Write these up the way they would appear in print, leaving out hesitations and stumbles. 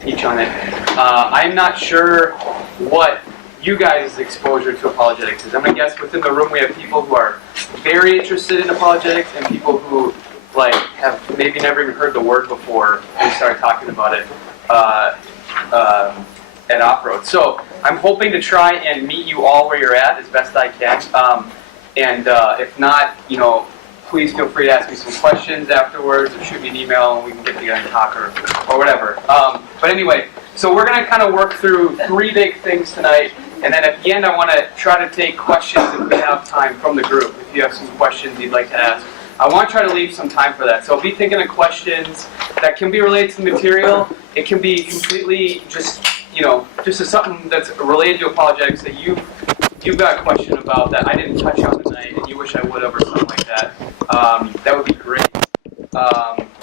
teach on it. I'm not sure what you guys' exposure to apologetics is. I'm going to guess within the room we have people who are very interested in apologetics and people who have maybe never even heard the word before we started talking about it at Off-Road. So I'm hoping to try and meet you all where you're at as best I can. If not, please feel free to ask me some questions afterwards or shoot me an email and we can get together and talk or whatever. But anyway, so we're going to kind of work through three big things tonight. And then at the end, I want to try to take questions if we have time from the group. If you have some questions you'd like to ask, I want to try to leave some time for that. So be thinking of questions that can be related to the material. It can be completely just as something that's related to apologetics that you've got a question about that I didn't touch on tonight and you wish I would have or something like that. That would be great.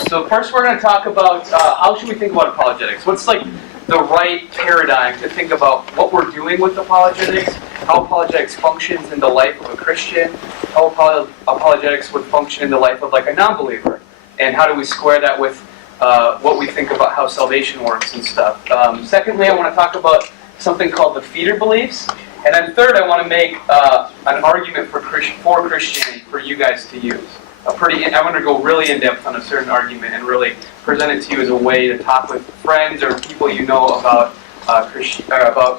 So first we're going to talk about how should we think about apologetics. What's the right paradigm to think about what we're doing with apologetics, how apologetics functions in the life of a Christian, how apologetics would function in the life of a non-believer, and how do we square that with what we think about how salvation works and stuff. Secondly, I want to talk about something called the feeder beliefs. And then third, I want to make an argument for Christianity for you guys to use. I want to go really in depth on a certain argument and really present it to you as a way to talk with friends or people you know about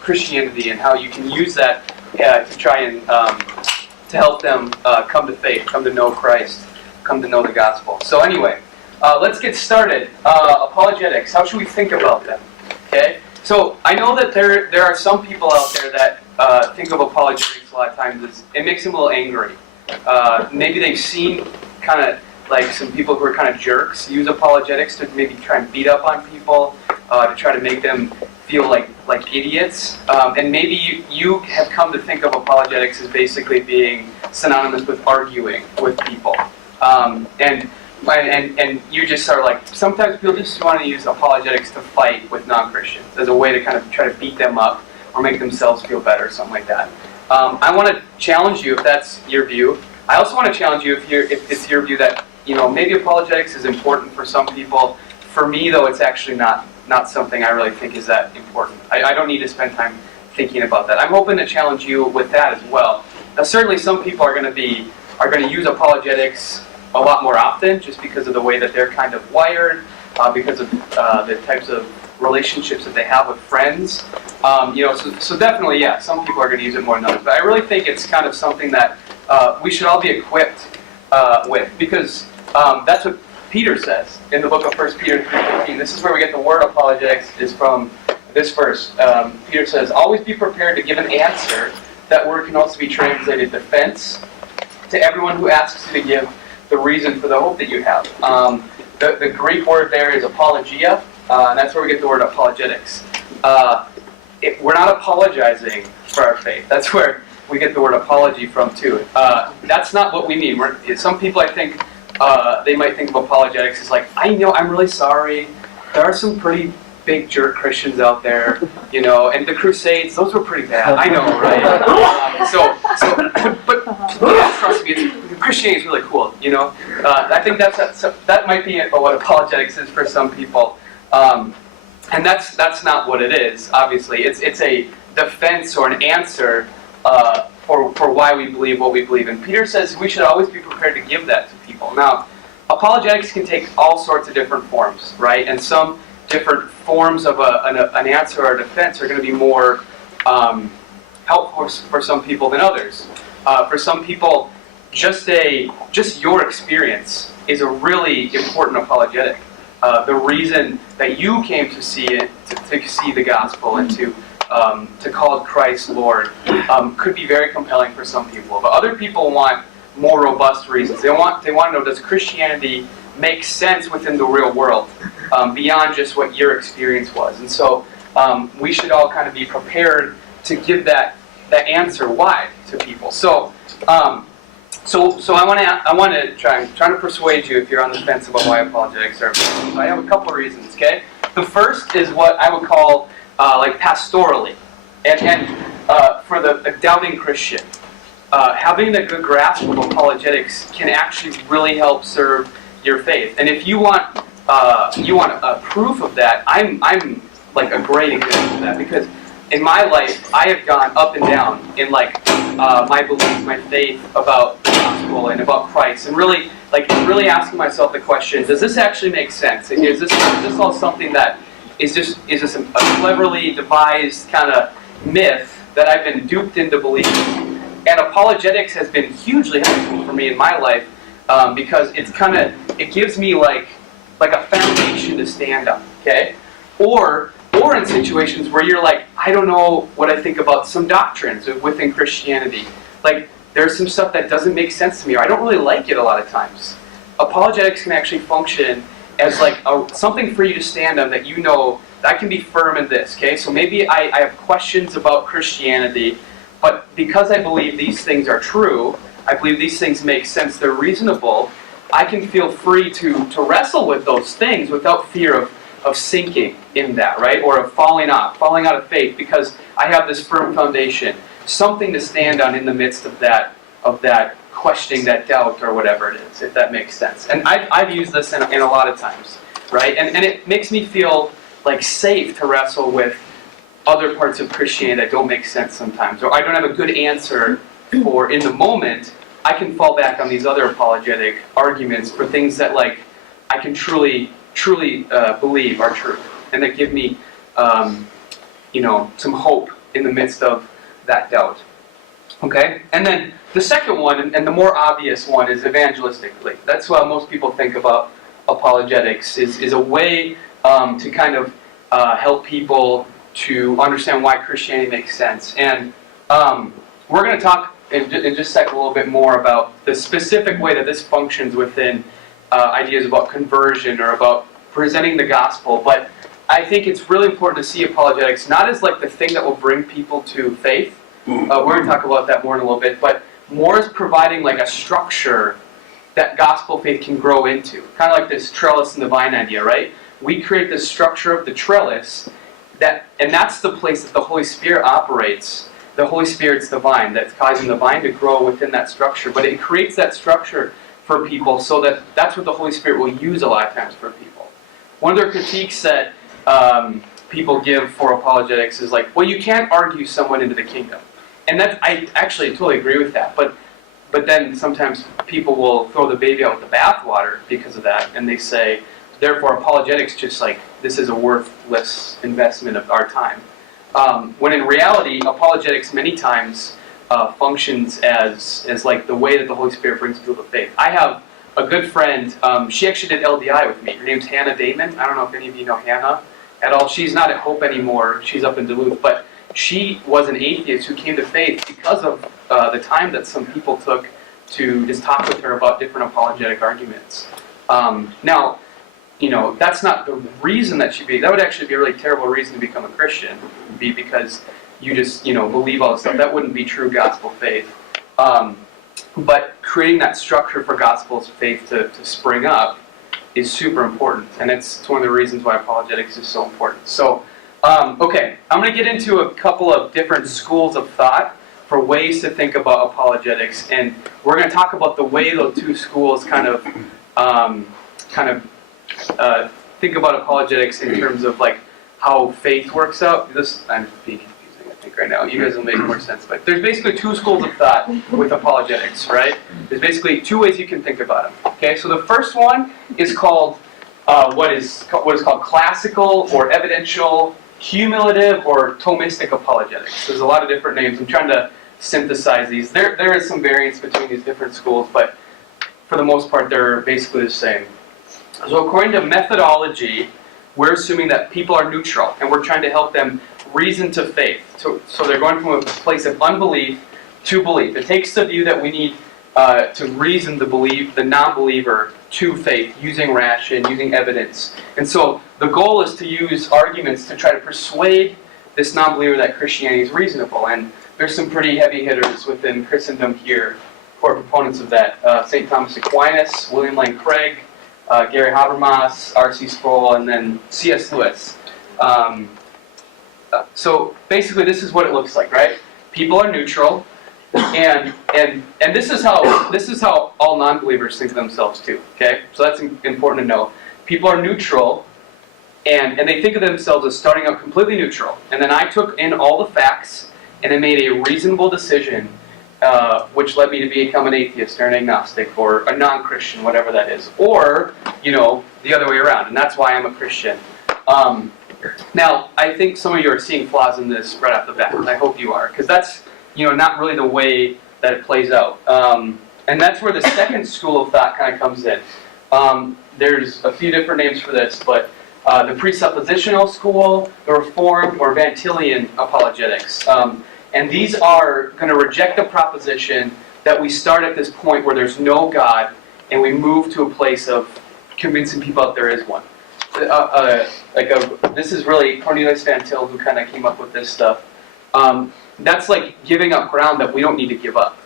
Christianity and how you can use that to try and to help them come to faith, come to know Christ, come to know the gospel. So anyway, let's get started. Apologetics. How should we think about them? Okay. So I know that there are some people out there that think of apologetics a lot of times as it makes them a little angry. Maybe they've seen kind of some people who are kind of jerks use apologetics to maybe try and beat up on people, to try to make them feel like idiots. And maybe you have come to think of apologetics as basically being synonymous with arguing with people. And you just are sometimes people just want to use apologetics to fight with non-Christians as a way to kind of try to beat them up or make themselves feel better or something like that. I want to challenge you if that's your view. I also want to challenge you if it's your view that maybe apologetics is important for some people. For me, though, it's actually not something I really think is that important. I don't need to spend time thinking about that. I'm hoping to challenge you with that as well. Now, certainly, some people are going to use apologetics a lot more often, just because of the way that they're kind of wired, because of the types of relationships that they have with friends. So definitely, yeah, some people are going to use it more than others. But I really think it's kind of something that we should all be equipped with, because that's what Peter says in the book of 1 Peter 3:15. This is where we get the word apologetics, is from this verse. Peter says, "Always be prepared to give an answer." That word can also be translated defense, to everyone who asks you to give the reason for the hope that you have. The Greek word there is apologia, and that's where we get the word apologetics. We're not apologizing for our faith. That's where we get the word apology from too. That's not what we mean. Some people, I think, they might think of apologetics as I know, I'm really sorry. There are some pretty big jerk Christians out there, and the Crusades, those were pretty bad. I know, right? But trust me, Christianity is really cool, I think that might be what apologetics is for some people. And that's not what it is, obviously. It's a defense or an answer for why we believe what we believe. And Peter says we should always be prepared to give that to people. Now, apologetics can take all sorts of different forms, right? And some different forms of an answer or defense are going to be more helpful for some people than others. For some people, just your experience is a really important apologetic. The reason that you came to see it, to see the gospel and to call Christ Lord, could be very compelling for some people. But other people want more robust reasons. They want to know, does Christianity make sense within the real world, beyond just what your experience was? And so we should all kind of be prepared to give that answer why to people. So I want to trying to persuade you if you're on the fence about why apologetics are important. So I have a couple of reasons. Okay, the first is what I would call pastorally, and for the doubting Christian, having a good grasp of apologetics can actually really help serve your faith. And if you want proof of that, I'm like a great example of that, because in my life, I have gone up and down in like my belief, my faith about the gospel and about Christ, and really asking myself the question: does this actually make sense? Is this all something that is this a cleverly devised kind of myth that I've been duped into believing? And apologetics has been hugely helpful for me in my life because it gives me like a foundation to stand on. Okay, or in situations where you're like, I don't know what I think about some doctrines within Christianity. Like, there's some stuff that doesn't make sense to me, or I don't really like it a lot of times. Apologetics can actually function as like something for you to stand on, that you know, I can be firm in this, okay? So maybe I have questions about Christianity, but because I believe these things are true, I believe these things make sense, they're reasonable, I can feel free to wrestle with those things without fear of sinking in that, right? Or of falling out of faith, because I have this firm foundation, something to stand on in the midst of that questioning, that doubt, or whatever it is, if that makes sense. And I've used this in a lot of times, right? And it makes me feel like safe to wrestle with other parts of Christianity that don't make sense sometimes, or I don't have a good answer for in the moment. I can fall back on these other apologetic arguments for things that like I can truly believe are true, and that give me, some hope in the midst of that doubt. Okay, and then the second one, and the more obvious one, is evangelistically. That's what most people think about apologetics, is a way to kind of help people to understand why Christianity makes sense. And we're going to talk in just a second a little bit more about the specific way that this functions within ideas about conversion or about presenting the gospel. But I think it's really important to see apologetics not as like the thing that will bring people to faith. We're going to talk about that more in a little bit, but more as providing like a structure that gospel faith can grow into. Kind of like this trellis and the vine idea, right? We create the structure of the trellis, and that's the place that the Holy Spirit operates. The Holy Spirit's the vine that's causing the vine to grow within that structure, but it creates that structure for people so that that's what the Holy Spirit will use a lot of times for people. One of their critiques that people give for apologetics is like, well, you can't argue someone into the kingdom. And I actually totally agree with that. But then sometimes people will throw the baby out with the bathwater because of that, and they say, therefore apologetics just like, this is a worthless investment of our time. When in reality, apologetics many times functions as like the way that the Holy Spirit brings people to faith. I have a good friend, she actually did LDI with me. Her name's Hannah Damon. I don't know if any of you know Hannah at all. She's not at Hope anymore. She's up in Duluth. But she was an atheist who came to faith because of the time that some people took to just talk with her about different apologetic arguments. Now, that's not the reason that that would actually be a really terrible reason to become a Christian, would be because you just, believe all this stuff. That wouldn't be true gospel faith. But creating that structure for gospel faith to spring up is super important. And it's one of the reasons why apologetics is so important. So, okay, I'm going to get into a couple of different schools of thought for ways to think about apologetics. And we're going to talk about the way those two schools kind of think about apologetics in terms of like how faith works out. I'm being confusing, I think, right now. You guys will make more sense. But there's basically two schools of thought with apologetics, right? There's basically two ways you can think about them. Okay, so the first one is called what is called classical or evidential, cumulative, or Thomistic apologetics. There's a lot of different names. I'm trying to synthesize these. There is some variance between these different schools, but for the most part, they're basically the same. So according to methodology, we're assuming that people are neutral, and we're trying to help them reason to faith. So they're going from a place of unbelief to belief. It takes the view that we need to reason the non-believer to faith, using ration, using evidence. And so the goal is to use arguments to try to persuade this non-believer that Christianity is reasonable. And there's some pretty heavy hitters within Christendom here who are proponents of that. St. Thomas Aquinas, William Lane Craig, Gary Habermas, R.C. Sproul, and then C.S. Lewis. So basically, this is what it looks like, right? People are neutral, and this is how all non-believers think of themselves too. Okay, so that's important to know. People are neutral, And they think of themselves as starting out completely neutral. And then I took in all the facts and I made a reasonable decision, which led me to become an atheist or an agnostic or a non-Christian, whatever that is. Or, the other way around. And that's why I'm a Christian. Now, I think some of you are seeing flaws in this right off the bat. I hope you are. Because that's, not really the way that it plays out. And that's where the second school of thought kind of comes in. There's a few different names for this, but the presuppositional school, the Reformed, or Van Tillian apologetics. And these are going to reject the proposition that we start at this point where there's no God, and we move to a place of convincing people that there is one. This is really Cornelius Van Til who kind of came up with this stuff. That's like giving up ground that we don't need to give up.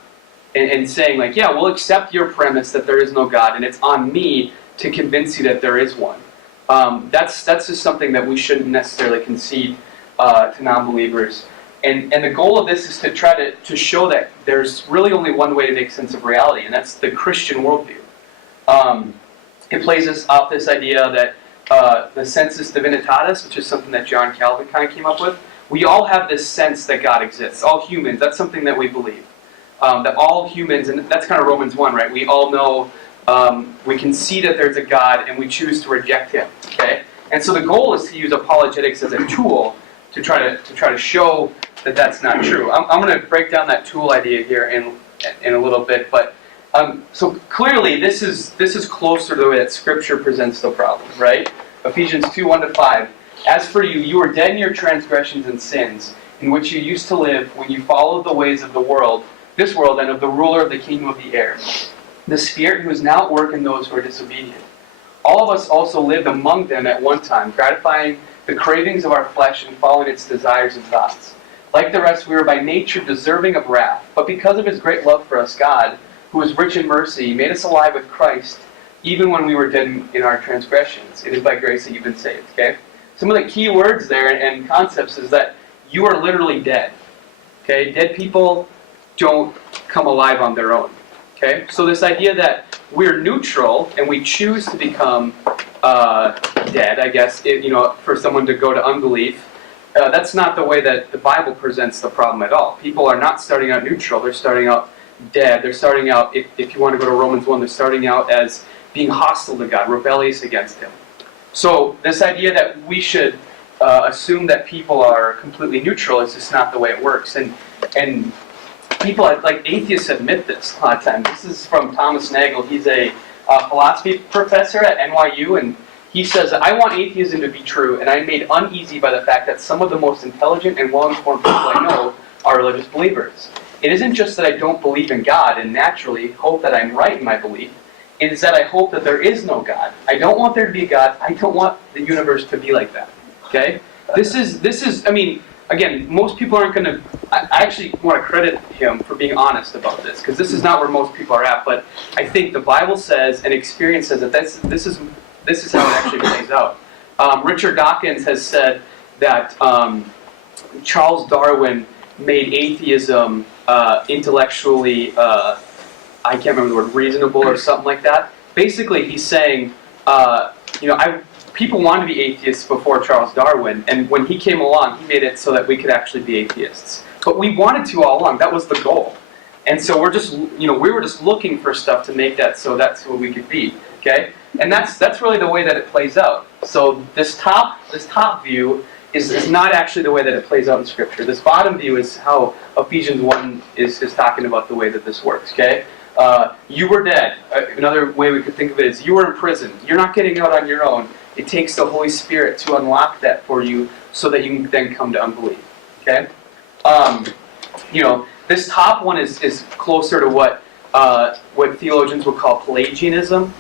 And saying like, yeah, we'll accept your premise that there is no God, and it's on me to convince you that there is one. That's just something that we shouldn't necessarily concede to non-believers. And the goal of this is to try to show that there's really only one way to make sense of reality, and that's the Christian worldview. It plays us off this idea that the sensus divinitatis, which is something that John Calvin kind of came up with, we all have this sense that God exists. All humans, that's something that we believe. That all humans, and that's kind of Romans 1, right? We all know, we can see that there's a God, and we choose to reject Him. Okay, and so the goal is to use apologetics as a tool to try to show that that's not true. I'm going to break down that tool idea here in a little bit, but so clearly this is closer to the way that Scripture presents the problem, right? Ephesians 2:1-5. As for you, you were dead in your transgressions and sins, in which you used to live when you followed the ways of the world. This world, and of the ruler of the kingdom of the air, the spirit who is now at work in those who are disobedient. All of us also lived among them at one time, gratifying the cravings of our flesh and following its desires and thoughts. Like the rest, we were by nature deserving of wrath, but because of His great love for us, God, who is rich in mercy, made us alive with Christ, even when we were dead in our transgressions. It is by grace that you've been saved. Okay? Some of the key words there and concepts is that you are literally dead. Okay? Dead people don't come alive on their own. Okay? So this idea that we're neutral and we choose to become dead, I guess, for someone to go to unbelief, that's not the way that the Bible presents the problem at all. People are not starting out neutral. They're starting out dead. They're starting out, if you want to go to Romans 1, they're starting out as being hostile to God, rebellious against Him. So this idea that we should assume that people are completely neutral is just not the way it works. And people, like atheists, admit this a lot of times. This is from Thomas Nagel. He's a philosophy professor at NYU, and he says, I want atheism to be true, and I'm made uneasy by the fact that some of the most intelligent and well-informed people I know are religious believers. It isn't just that I don't believe in God and naturally hope that I'm right in my belief. It is that I hope that there is no God. I don't want there to be a God. I don't want the universe to be like that. Okay? This is, I mean, again, most people aren't going to, I actually want to credit him for being honest about this, because this is not where most people are at, but I think the Bible says and experience says that this is how it actually plays out. Richard Dawkins has said that Charles Darwin made atheism intellectually, I can't remember the word, reasonable or something like that. Basically, he's saying, people wanted to be atheists before Charles Darwin, and when he came along, he made it so that we could actually be atheists. But we wanted to all along. That was the goal. And so we were just looking for stuff to make that so that's what we could be. Okay? And that's really the way that it plays out. So this top view is not actually the way that it plays out in Scripture. This bottom view is how Ephesians 1 is talking about the way that this works. Okay? You were dead. Another way we could think of it is you were in prison. You're not getting out on your own. It takes the Holy Spirit to unlock that for you so that you can then come to unbelief. Okay? This top one is closer to what theologians would call Pelagianism.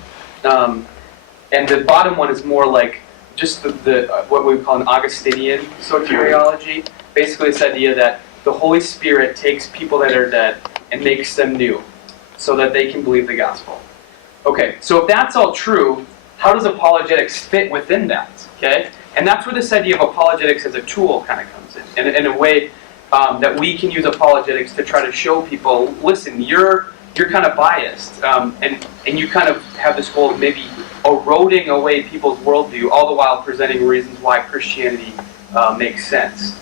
And the bottom one is more like just the what we would call an Augustinian soteriology. Basically, this idea that the Holy Spirit takes people that are dead and makes them new so that they can believe the gospel. Okay, so if that's all true, how does apologetics fit within that? Okay, and that's where this idea of apologetics as a tool kind of comes in a way that we can use apologetics to try to show people, listen, you're you're kind of biased, and you kind of have this goal of maybe eroding away people's worldview, all the while presenting reasons why Christianity makes sense.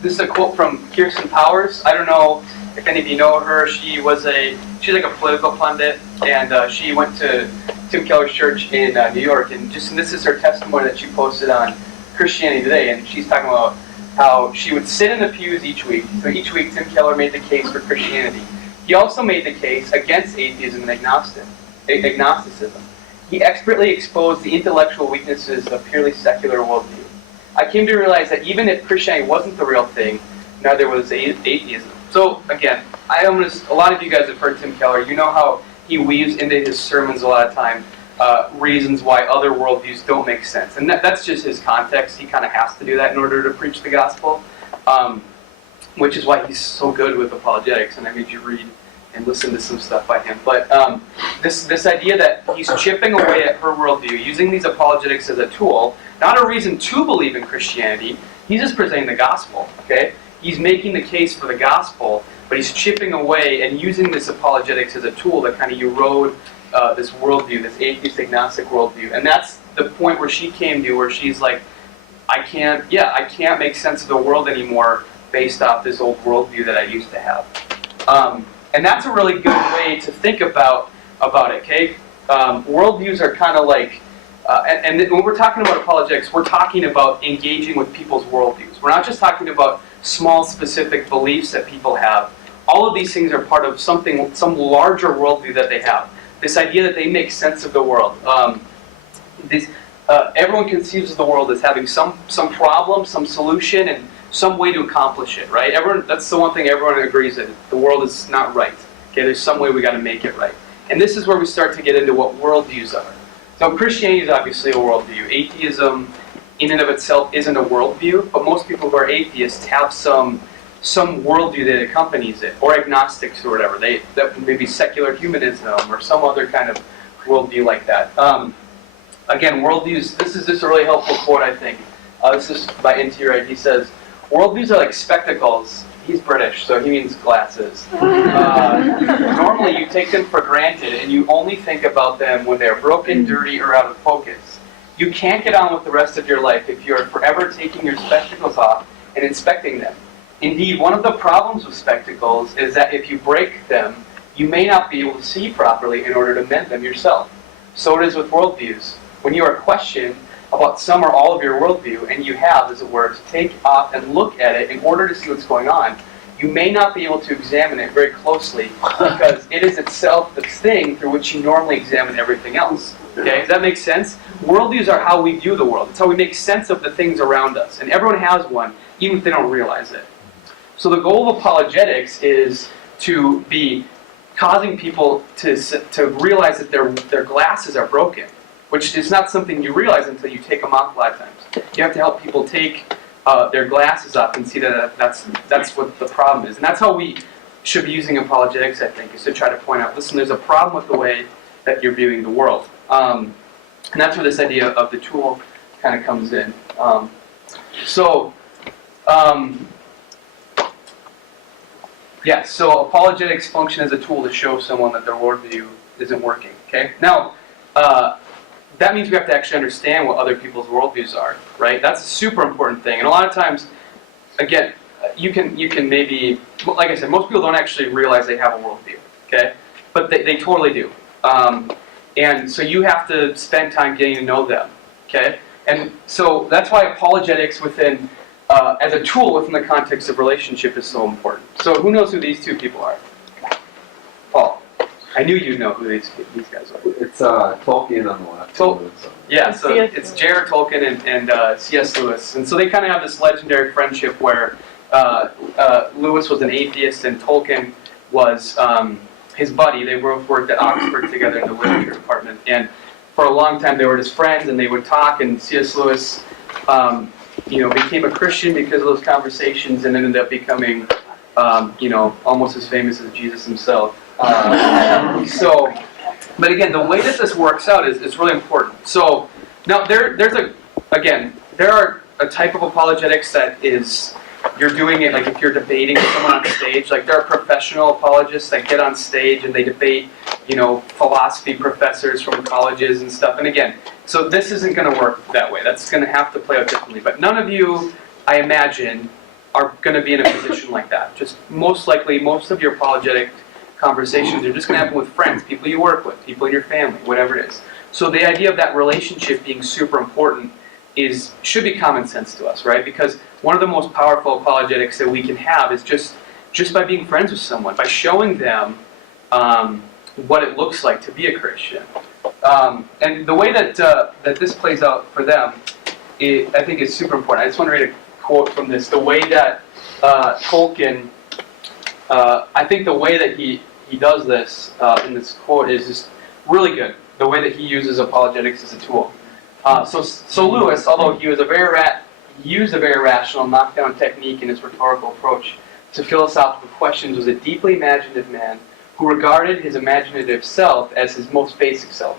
This is a quote from Kirsten Powers. I don't know if any of you know her. She's like a political pundit, and she went to Tim Keller's church in New York, and this is her testimony that she posted on Christianity Today, and she's talking about how she would sit in the pews each week. So each week Tim Keller made the case for Christianity. He also made the case against atheism and agnosticism. He expertly exposed the intellectual weaknesses of purely secular worldview. I came to realize that even if Christianity wasn't the real thing, neither was atheism. So again, a lot of you guys have heard Tim Keller. You know how he weaves into his sermons a lot of time reasons why other worldviews don't make sense. And that's just his context. He kind of has to do that in order to preach the gospel, which is why he's so good with apologetics. And I made you read and listen to some stuff by him. But this idea that he's chipping away at her worldview, using these apologetics as a tool, not a reason to believe in Christianity. He's just presenting the gospel, okay? He's making the case for the gospel, but he's chipping away and using this apologetics as a tool to kind of erode this worldview, this atheist agnostic worldview. And that's the point where she came to, where she's like, I can't make sense of the world anymore based off this old worldview that I used to have. And that's a really good way to think about it, okay? Worldviews are kind of like, and when we're talking about apologetics, we're talking about engaging with people's worldviews. We're not just talking about small specific beliefs that people have. All of these things are part of some larger worldview that they have. This idea that they make sense of the world. Everyone conceives of the world as having some problem, some solution, and some way to accomplish it, right? That's the one thing everyone agrees that the world is not right. Okay, there's some way we got to make it right. And this is where we start to get into what worldviews are. So Christianity is obviously a worldview. Atheism, in and of itself, isn't a worldview, but most people who are atheists have some worldview that accompanies it, or agnostics or whatever. That may be secular humanism or some other kind of worldview like that. Again, worldviews. This is just a really helpful quote, I think. This is by N.T. Wright. He says, "Worldviews are like spectacles." He's British, so he means glasses. Normally, you take them for granted, and you only think about them when they're broken, dirty, or out of focus. You can't get on with the rest of your life if you're forever taking your spectacles off and inspecting them. Indeed, one of the problems with spectacles is that if you break them, you may not be able to see properly in order to mend them yourself. So it is with worldviews. When you are questioned about some or all of your worldview, and you have, as it were, to take off and look at it in order to see what's going on, you may not be able to examine it very closely because it is itself the thing through which you normally examine everything else. Okay, does that make sense? Worldviews are how we view the world. It's how we make sense of the things around us. And everyone has one, even if they don't realize it. So the goal of apologetics is to be causing people to realize that their glasses are broken, which is not something you realize until you take them off a lot of times. You have to help people take their glasses off and see that that's what the problem is. And that's how we should be using apologetics, I think, is to try to point out, listen, there's a problem with the way that you're viewing the world. And that's where this idea of the tool kind of comes in. So apologetics function as a tool to show someone that their worldview isn't working. Okay. Now, that means we have to actually understand what other people's worldviews are, right? That's a super important thing. And a lot of times, again, you can maybe, like I said, most people don't actually realize they have a worldview. Okay, but they totally do. And so you have to spend time getting to know them. Okay, and so that's why apologetics within as a tool within the context of relationship is so important. So who knows who these two people are? Paul. I knew you'd know who these guys are. It's Tolkien on the left. Yeah, so it's J.R. Tolkien and C.S. Lewis. And so they kind of have this legendary friendship where Lewis was an atheist and Tolkien was his buddy. They both worked at Oxford together in the literature department. And for a long time they were just friends and they would talk, and C.S. Lewis became a Christian because of those conversations and ended up becoming almost as famous as Jesus himself. But again, the way that this works out is really important. So now there are a type of apologetics that is you're doing it, like if you're debating with someone on stage, like there are professional apologists that get on stage and they debate, philosophy professors from colleges and stuff. And again, so this isn't going to work that way. That's going to have to play out differently. But none of you, I imagine, are going to be in a position like that. Just most likely, most of your apologetic conversations are just going to happen with friends, people you work with, people in your family, whatever it is. So the idea of that relationship being super important should be common sense to us, right? Because one of the most powerful apologetics that we can have is just by being friends with someone, by showing them what it looks like to be a Christian. And the way that this plays out for them, I think is super important. I just want to read a quote from this. The way that Tolkien, I think the way that he does this in this quote is just really good. The way that he uses apologetics as a tool. So Lewis, although he used a very rational knockdown technique in his rhetorical approach to philosophical questions, was a deeply imaginative man who regarded his imaginative self as his most basic self.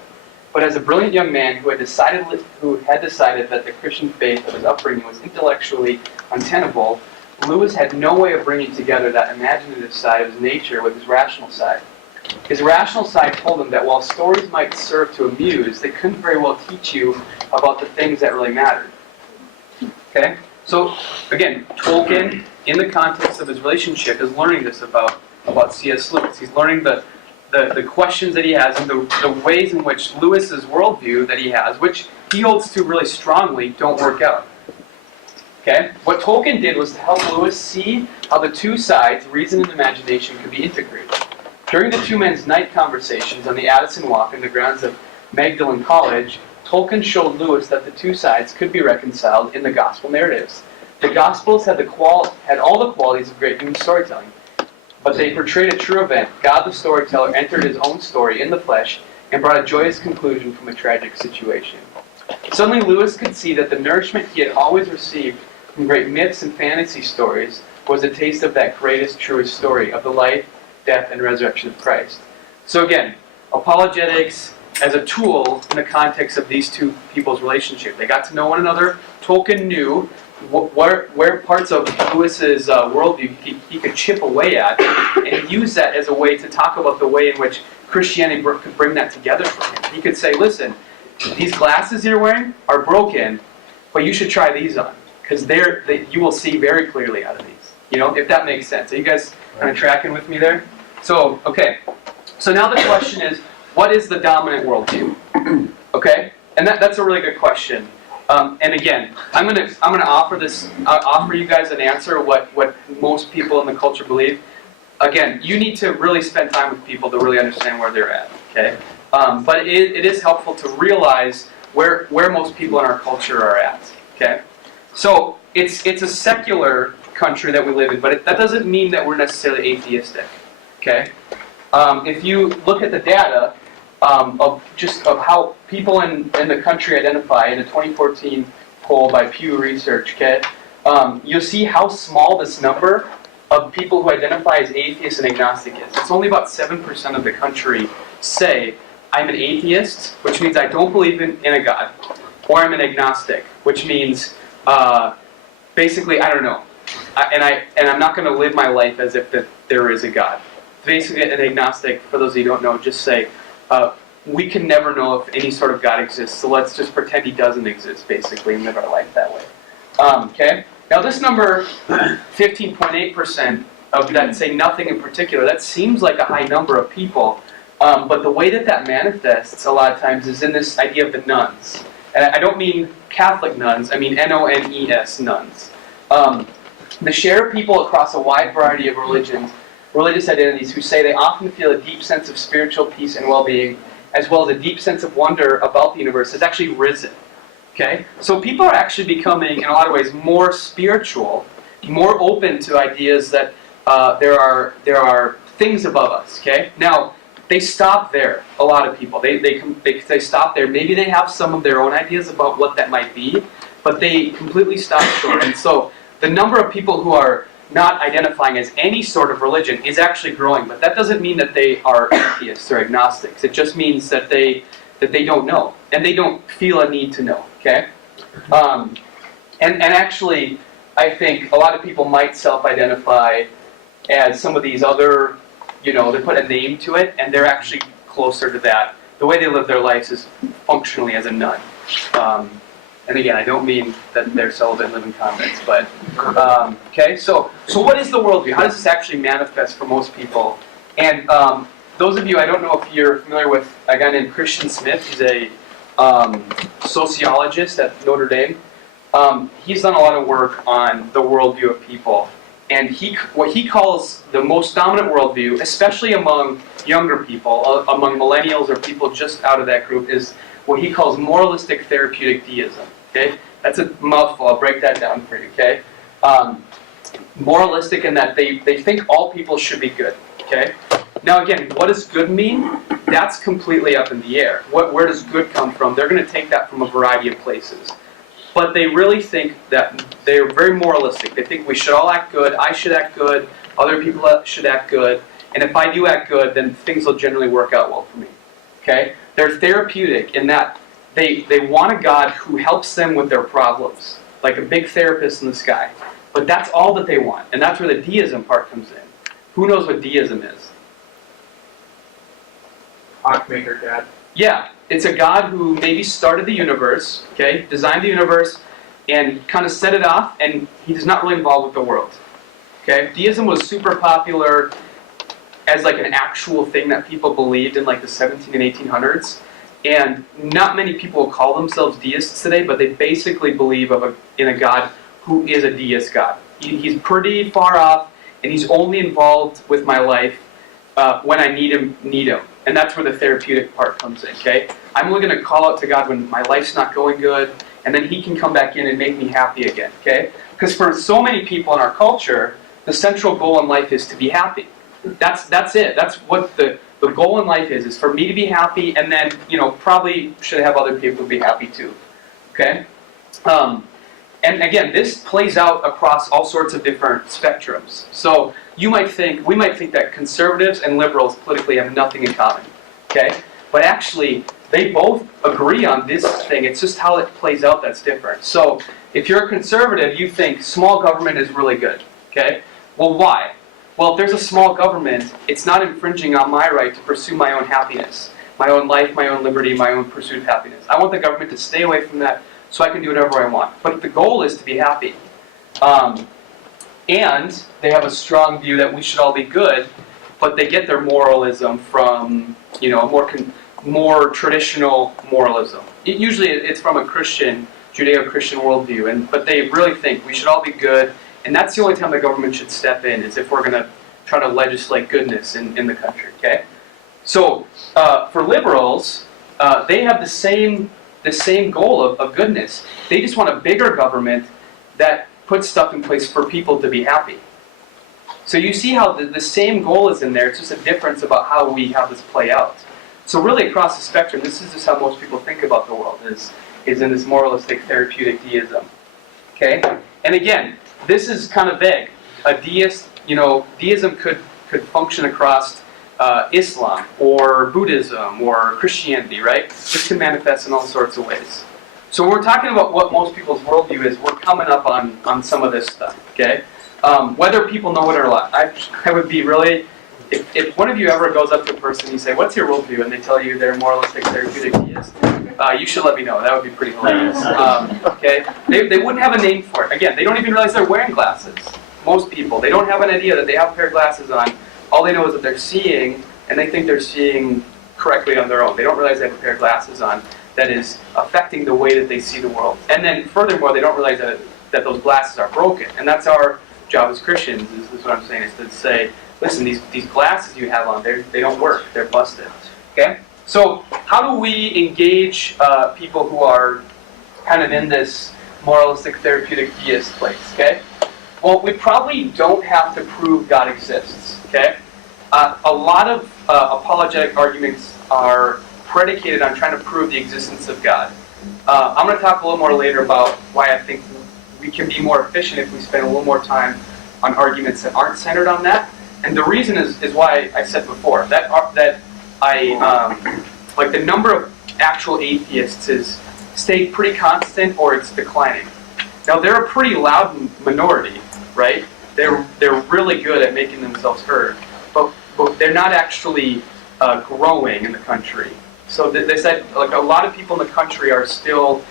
But as a brilliant young man who had decided that the Christian faith of his upbringing was intellectually untenable, Lewis had no way of bringing together that imaginative side of his nature with his rational side. His rational side told him that while stories might serve to amuse, they couldn't very well teach you about the things that really mattered. Okay? So, again, Tolkien, in the context of his relationship, is learning this about C.S. Lewis. He's learning the questions that he has and the ways in which Lewis's worldview that he has, which he holds to really strongly, don't work out. Okay? What Tolkien did was to help Lewis see how the two sides, reason and imagination, could be integrated. During the two men's night conversations on the Addison Walk in the grounds of Magdalen College, Tolkien showed Lewis that the two sides could be reconciled in the gospel narratives. The Gospels had all the qualities of great human storytelling, but they portrayed a true event. God the storyteller entered his own story in the flesh and brought a joyous conclusion from a tragic situation. Suddenly Lewis could see that the nourishment he had always received from great myths and fantasy stories was a taste of that greatest, truest story of the life, death, and resurrection of Christ. So again, apologetics as a tool in the context of these two people's relationship. They got to know one another. Tolkien knew where parts of Lewis's worldview he could chip away at, and use that as a way to talk about the way in which Christianity could bring that together for him. He could say, listen, these glasses you're wearing are broken, but you should try these on, because you will see very clearly out of these. If that makes sense. Are you guys kind of tracking with me there? So, okay. So now the question is, what is the dominant worldview? Okay? And that's a really good question. And again, I'm gonna offer you guys an answer what most people in the culture believe. Again, you need to really spend time with people to really understand where they're at. Okay? But it is helpful to realize where most people in our culture are at. Okay? So it's a secular country that we live in, but that doesn't mean that we're necessarily atheistic. Okay? If you look at the data of how people in the country identify in a 2014 poll by Pew Research, okay, you'll see how small this number of people who identify as atheist and agnostic is. It's only about 7% of the country say, I'm an atheist, which means I don't believe in a God, or I'm an agnostic, which means basically I don't know, and I'm not going to live my life as if that there is a God. Basically, an agnostic, for those of you who don't know, just say, we can never know if any sort of God exists, so let's just pretend he doesn't exist, basically, and live our life that way. Okay? Now this number, 15.8% of that say nothing in particular, that seems like a high number of people, but the way that manifests a lot of times is in this idea of the nuns. And I don't mean Catholic nuns, I mean N-O-N-E-S nuns. The share of people across a wide variety of religious identities who say they often feel a deep sense of spiritual peace and well-being, as well as a deep sense of wonder about the universe, has actually risen. Okay? So people are actually becoming, in a lot of ways, more spiritual, more open to ideas that there are things above us. Okay? Now, they stop there, a lot of people. They stop there. Maybe they have some of their own ideas about what that might be, but they completely stop short. And so the number of people who are not identifying as any sort of religion is actually growing, but that doesn't mean that they are atheists or agnostics. It just means that they don't know, and they don't feel a need to know. Okay, and actually, I think a lot of people might self-identify as some of these other, they put a name to it, and they're actually closer to that. The way they live their lives is functionally as a nun. And again, I don't mean that they're celibate and live in convents, but, okay, so what is the worldview? How does this actually manifest for most people? And those of you, I don't know if you're familiar with a guy named Christian Smith. He's a sociologist at Notre Dame. He's done a lot of work on the worldview of people. And what he calls the most dominant worldview, especially among younger people, among millennials or people just out of that group, is what he calls moralistic therapeutic deism. Okay, that's a mouthful. I'll break that down for you. Okay, moralistic in that they think all people should be good. Okay, now again, what does good mean? That's completely up in the air. Where does good come from? They're going to take that from a variety of places. But they really think that they're very moralistic. They think we should all act good, I should act good, other people should act good, and if I do act good, then things will generally work out well for me. Okay? They're therapeutic in that they want a God who helps them with their problems, like a big therapist in the sky. But that's all that they want, and that's where the deism part comes in. Who knows what deism is? Clockmaker God. Yeah, it's a God who maybe started the universe, okay, designed the universe, and kind of set it off, and he's not really involved with the world. Okay, deism was super popular as like an actual thing that people believed in like the 17 and 1800s, and not many people call themselves deists today, but they basically believe in a God who is a deist God. He's pretty far off, and he's only involved with my life when I need him. And that's where the therapeutic part comes in, okay? I'm only going to call out to God when my life's not going good, and then he can come back in and make me happy again, okay? Because for so many people in our culture, the central goal in life is to be happy. That's it. That's what the goal in life is for me to be happy, and then, probably should have other people be happy too, okay? And again, this plays out across all sorts of different spectrums. So we might think that conservatives and liberals politically have nothing in common, okay? But actually, they both agree on this thing. It's just how it plays out that's different. So if you're a conservative, you think small government is really good, okay? Well, why? Well, if there's a small government, it's not infringing on my right to pursue my own happiness, my own life, my own liberty, my own pursuit of happiness. I want the government to stay away from that so I can do whatever I want. But the goal is to be happy. And they have a strong view that we should all be good, but they get their moralism from, more traditional moralism. Usually it's from a Judeo-Christian worldview, but they really think we should all be good, and that's the only time the government should step in, is if we're going to try to legislate goodness in the country, okay? So, for liberals, they have the same goal of goodness. They just want a bigger government that puts stuff in place for people to be happy. So you see how the same goal is in there, it's just a difference about how we have this play out. So really across the spectrum, this is just how most people think about the world, is in this moralistic therapeutic deism. Okay? And again, this is kind of vague. A deist, deism could function across Islam or Buddhism or Christianity, right? This can manifest in all sorts of ways. So when we're talking about what most people's worldview is, we're coming up on some of this stuff, okay? Whether people know it or not, I would be really, if one of you ever goes up to a person and you say, what's your worldview? And they tell you they're moralistic, therapeutic deist, you should let me know. That would be pretty hilarious. Okay? They wouldn't have a name for it. Again, they don't even realize they're wearing glasses. Most people, they don't have an idea that they have a pair of glasses on. All they know is that they're seeing, and they think they're seeing correctly on their own. They don't realize they have a pair of glasses on that is affecting the way that they see the world. And then furthermore, they don't realize that those glasses are broken. And that's our job as Christians, is what I'm saying, is to say, listen, these glasses you have on, they don't work. They're busted. Okay? So how do we engage people who are kind of in this moralistic therapeutic deist place? Okay? Well, we probably don't have to prove God exists. Okay? A lot of apologetic arguments are predicated on trying to prove the existence of God. I'm going to talk a little more later about why I think we can be more efficient if we spend a little more time on arguments that aren't centered on that. And the reason is why I said before, that the number of actual atheists has stayed pretty constant or it's declining. Now they're a pretty loud minority, right? They're really good at making themselves heard, but they're not actually growing in the country. So they said like a lot of people in the country are still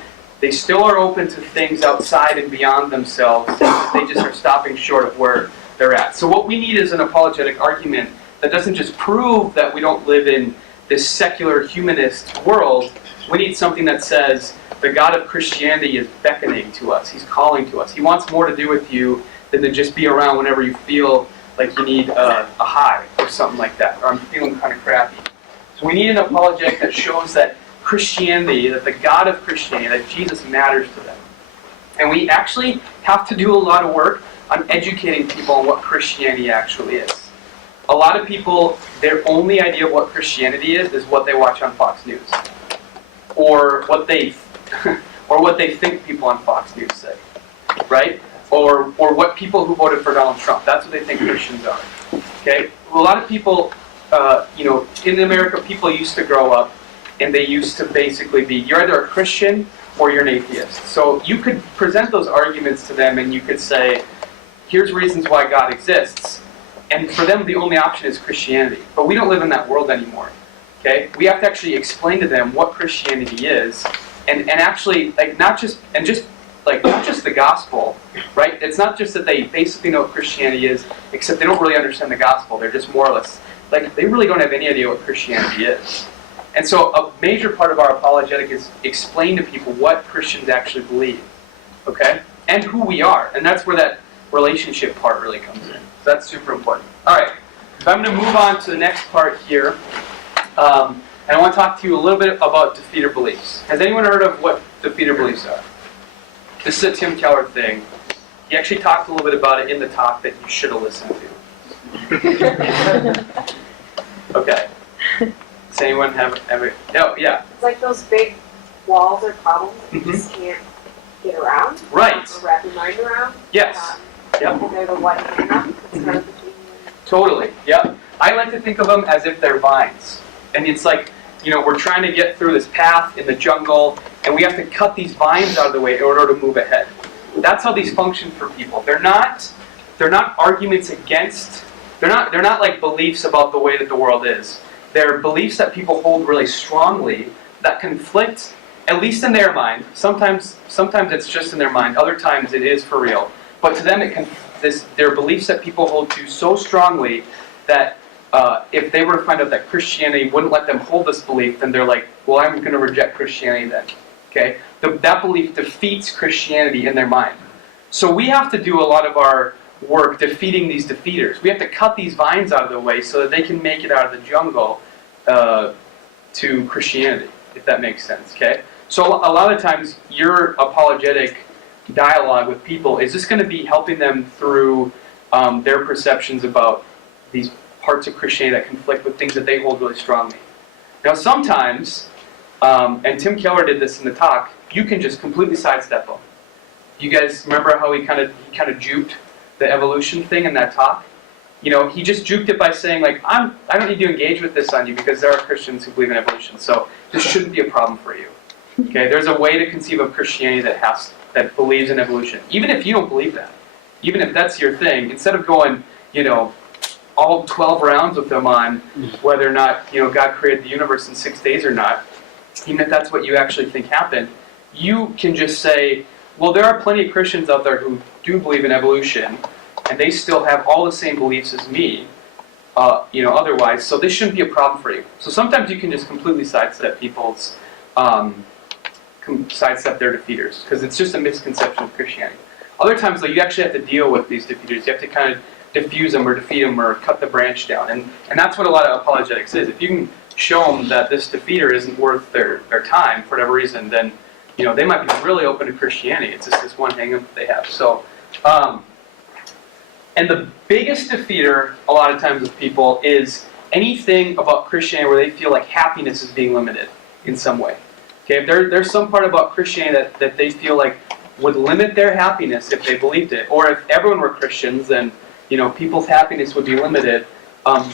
are open to things outside and beyond themselves. They just are stopping short of where they're at. So what we need is an apologetic argument that doesn't just prove that we don't live in this secular humanist world. We need something that says the God of Christianity is beckoning to us. He's calling to us. He wants more to do with you than to just be around whenever you feel like you need a high or something like that, or I'm feeling kind of crappy. So we need an apologetic that shows that Christianity, that the God of Christianity, that Jesus matters to them. And we actually have to do a lot of work on educating people on what Christianity actually is. A lot of people, their only idea of what Christianity is what they watch on Fox News, or what they think people on Fox News say, right? Or what people who voted for Donald Trump. That's what they think Christians are. Okay, a lot of people, in America, people used to grow up and they used to basically be, you're either a Christian or you're an atheist. So you could present those arguments to them and you could say, here's reasons why God exists. And for them, the only option is Christianity. But we don't live in that world anymore. Okay? We have to actually explain to them what Christianity is, and actually not just the gospel, right? It's not just that they basically know what Christianity is, except they don't really understand the gospel. They're just more or less they really don't have any idea what Christianity is. And so a major part of our apologetic is explain to people what Christians actually believe, okay? And who we are. And that's where that relationship part really comes in. So that's super important. All right, so I'm going to move on to the next part here. And I want to talk to you a little bit about defeater beliefs. Has anyone heard of what defeater beliefs are? This is a Tim Keller thing. He actually talked a little bit about it in the talk that you should have listened to. Okay. Does anyone have it? Oh, yeah. It's like those big walls or problems that you just can't get around. Right. Or wrap your mind around. Yes. Yep. And they're the one hang up that's kind of between you and Totally. Yep. I like to think of them as if they're vines. And it's like, we're trying to get through this path in the jungle, and we have to cut these vines out of the way in order to move ahead. That's how these function for people. They're not arguments against, they're not like beliefs about the way that the world is. They're beliefs that people hold really strongly that conflict, at least in their mind. Sometimes it's just in their mind. Other times it is for real. But to them, they're beliefs that people hold to so strongly that if they were to find out that Christianity wouldn't let them hold this belief, then they're like, well, I'm going to reject Christianity then. Okay? That belief defeats Christianity in their mind. So we have to do a lot of our work defeating these defeaters. We have to cut these vines out of the way so that they can make it out of the jungle to Christianity, if that makes sense. Okay? So a lot of times your apologetic dialogue with people is just going to be helping them through their perceptions about these parts of Christianity that conflict with things that they hold really strongly. Now sometimes, and Tim Keller did this in the talk, you can just completely sidestep them. You guys remember how he kind of juked the evolution thing in that talk? He just juked it by saying, like, I don't need to engage with this on you because there are Christians who believe in evolution, so this shouldn't be a problem for you. Okay, there's a way to conceive of Christianity that believes in evolution. Even if you don't believe that, even if that's your thing, instead of going, all 12 rounds with them on whether or not, God created the universe in 6 days or not, even if that's what you actually think happened, you can just say, well, there are plenty of Christians out there who do believe in evolution, and they still have all the same beliefs as me, otherwise, so this shouldn't be a problem for you. So sometimes you can just completely sidestep sidestep their defeaters, because it's just a misconception of Christianity. Other times, though, you actually have to deal with these defeaters. You have to kind of diffuse them or defeat them or cut the branch down. And that's what a lot of apologetics is. If you can show them that this defeater isn't worth their time for whatever reason, then they might be really open to Christianity. It's just this one hang-up that they have. So, and the biggest defeater a lot of times with people is anything about Christianity where they feel like happiness is being limited in some way. Okay, if there's some part about Christianity that they feel like would limit their happiness if they believed it, or if everyone were Christians, then people's happiness would be limited.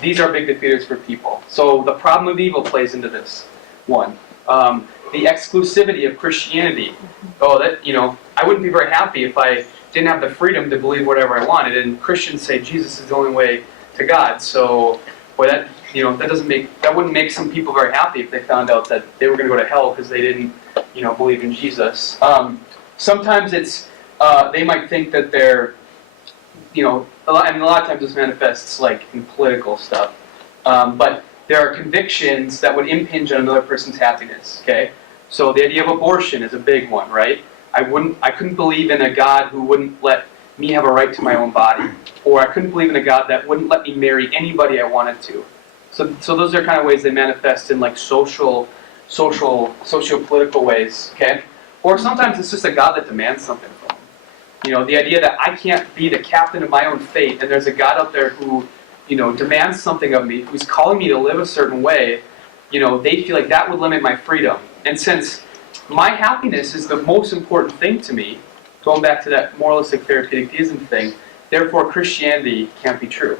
These are big defeaters for people. So the problem of evil plays into this one. The exclusivity of Christianity. Oh, that I wouldn't be very happy if I didn't have the freedom to believe whatever I wanted. And Christians say Jesus is the only way to God. So, boy, that wouldn't make some people very happy if they found out that they were going to go to hell because they didn't, believe in Jesus. Sometimes it's they might think that they're, a lot of times this manifests like in political stuff. But there are convictions that would impinge on another person's happiness. Okay, so the idea of abortion is a big one, right? I couldn't believe in a God who wouldn't let me have a right to my own body, or I couldn't believe in a God that wouldn't let me marry anybody I wanted to. So those are kind of ways they manifest in like socio-political ways. Okay, or sometimes it's just a God that demands something from them. The idea that I can't be the captain of my own fate, and there's a God out there who, demands something of me, who's calling me to live a certain way. They feel like that would limit my freedom. And since my happiness is the most important thing to me, going back to that moralistic therapeutic deism thing, therefore Christianity can't be true.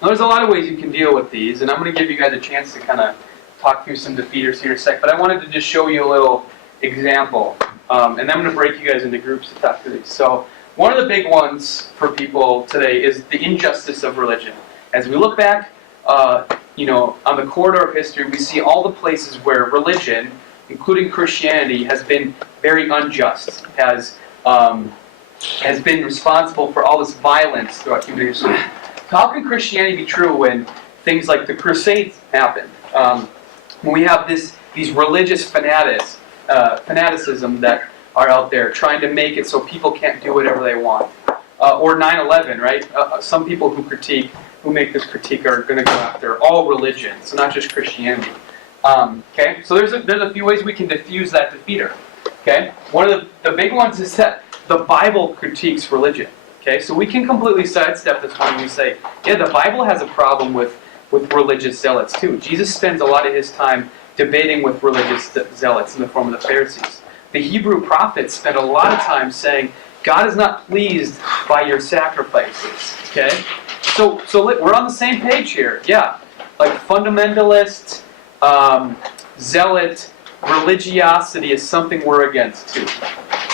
Now, there's a lot of ways you can deal with these, and I'm going to give you guys a chance to kind of talk through some defeaters here in a sec, but I wanted to just show you a little example, and then I'm going to break you guys into groups to talk through these. So one of the big ones for people today is the injustice of religion. As we look back, on the corridor of history, we see all the places where religion, including Christianity, has been very unjust, has been responsible for all this violence throughout human history. How can Christianity be true when things like the Crusades happened? When we have these religious fanaticism that are out there trying to make it so people can't do whatever they want. Or 9/11, right? Some people who make this critique are going to go after all religions, so not just Christianity. Okay, so there's a few ways we can diffuse that defeater. Okay, one of the big ones is that the Bible critiques religion. Okay, so we can completely sidestep this one and we say, yeah, the Bible has a problem with religious zealots too. Jesus spends a lot of his time debating with religious zealots in the form of the Pharisees. The Hebrew prophets spend a lot of time saying, God is not pleased by your sacrifices. Okay, so we're on the same page here. Yeah, like fundamentalist, zealot, religiosity is something we're against too.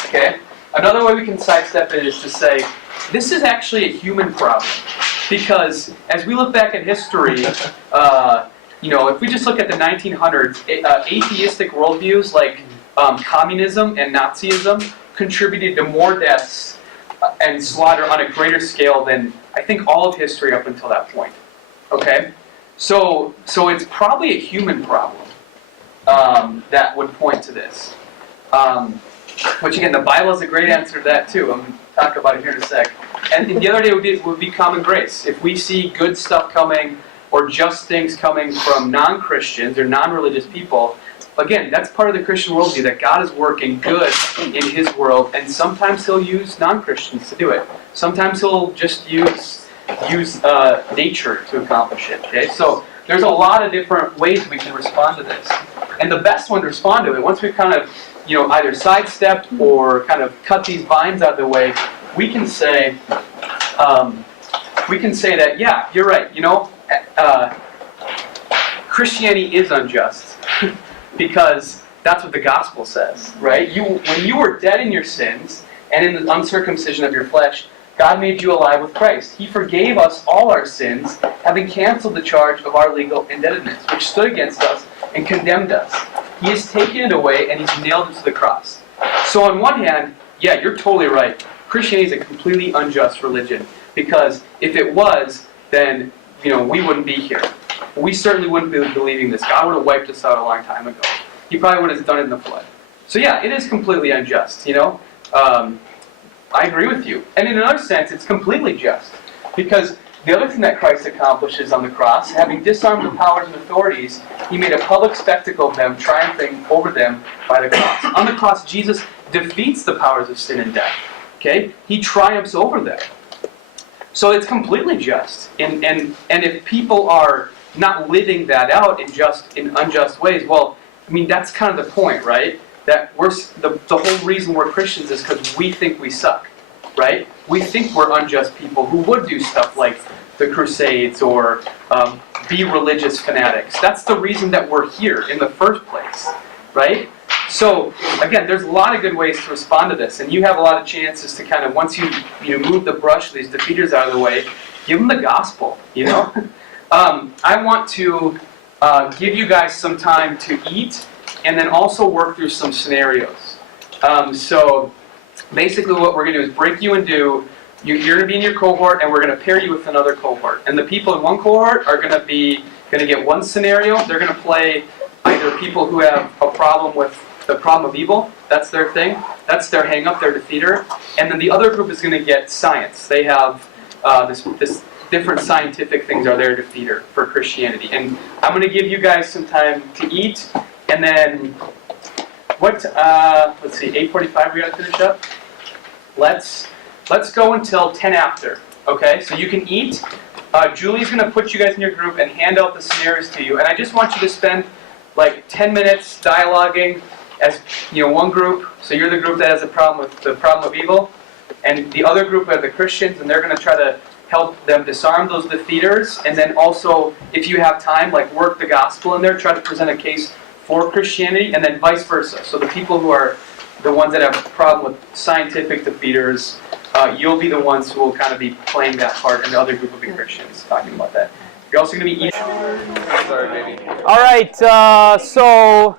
Okay, another way we can sidestep it is to say, this is actually a human problem. Because as we look back at history, if we just look at the 1900s, atheistic worldviews like communism and Nazism contributed to more deaths and slaughter on a greater scale than I think all of history up until that point. Okay, so it's probably a human problem that would point to this. Which again, the Bible has a great answer to that too. I'm going to talk about it here in a sec. And the other day would be common grace. If we see good stuff coming or just things coming from non-Christians or non-religious people, again, that's part of the Christian worldview, that God is working good in His world, and sometimes He'll use non-Christians to do it. Sometimes He'll just use nature to accomplish it. Okay, so there's a lot of different ways we can respond to this, and the best one to respond to it, once we've kind of either sidestepped or kind of cut these vines out of the way, we can say that, yeah, you're right. Christianity is unjust because that's what the gospel says, right? When you were dead in your sins and in the uncircumcision of your flesh, God made you alive with Christ. He forgave us all our sins, having canceled the charge of our legal indebtedness, which stood against us and condemned us. He has taken it away and He's nailed it to the cross. So on one hand, yeah, you're totally right. Christianity is a completely unjust religion, because if it was, then we wouldn't be here. We certainly wouldn't be believing this. God would have wiped us out a long time ago. He probably would have done it in the flood. So yeah, it is completely unjust. I agree with you. And in another sense, it's completely just, because the other thing that Christ accomplishes on the cross, having disarmed the powers and authorities, He made a public spectacle of them, triumphing over them by the cross. On the cross, Jesus defeats the powers of sin and death. Okay? He triumphs over them. So it's completely just. And if people are not living that out in unjust ways, well, that's kind of the point, right? That the whole reason we're Christians is because we think we suck, right? We think we're unjust people who would do stuff like the Crusades or be religious fanatics. That's the reason that we're here in the first place, right? So again, there's a lot of good ways to respond to this, and you have a lot of chances to kind of, once you move the brush, these defeaters out of the way, give them the gospel. I want to give you guys some time to eat, and then also work through some scenarios. So basically, what we're going to do is break you into. You're going to be in your cohort, and we're going to pair you with another cohort. And the people in one cohort are going to get one scenario. They're going to play either people who have a problem with the problem of evil. That's their thing. That's their hang-up, their defeater. And then the other group is going to get science. They have this different scientific things are their defeater for Christianity. And I'm going to give you guys some time to eat, and then let's see, 8:45 we got to finish up. Let's go until 10 after. Okay, so you can eat. Julie's going to put you guys in your group and hand out the scenarios to you. And I just want you to spend like 10 minutes dialoguing as one group. So you're the group that has the problem of evil, and the other group are the Christians, and they're going to try to help them disarm those defeaters. And then also, if you have time, like work the gospel in there, try to present a case for Christianity, and then vice versa. So the people who are the ones that have a problem with scientific defeaters, you'll be the ones who will kind of be playing that part, and the other group will be Christians talking about that. You're also going to be eating. All right, so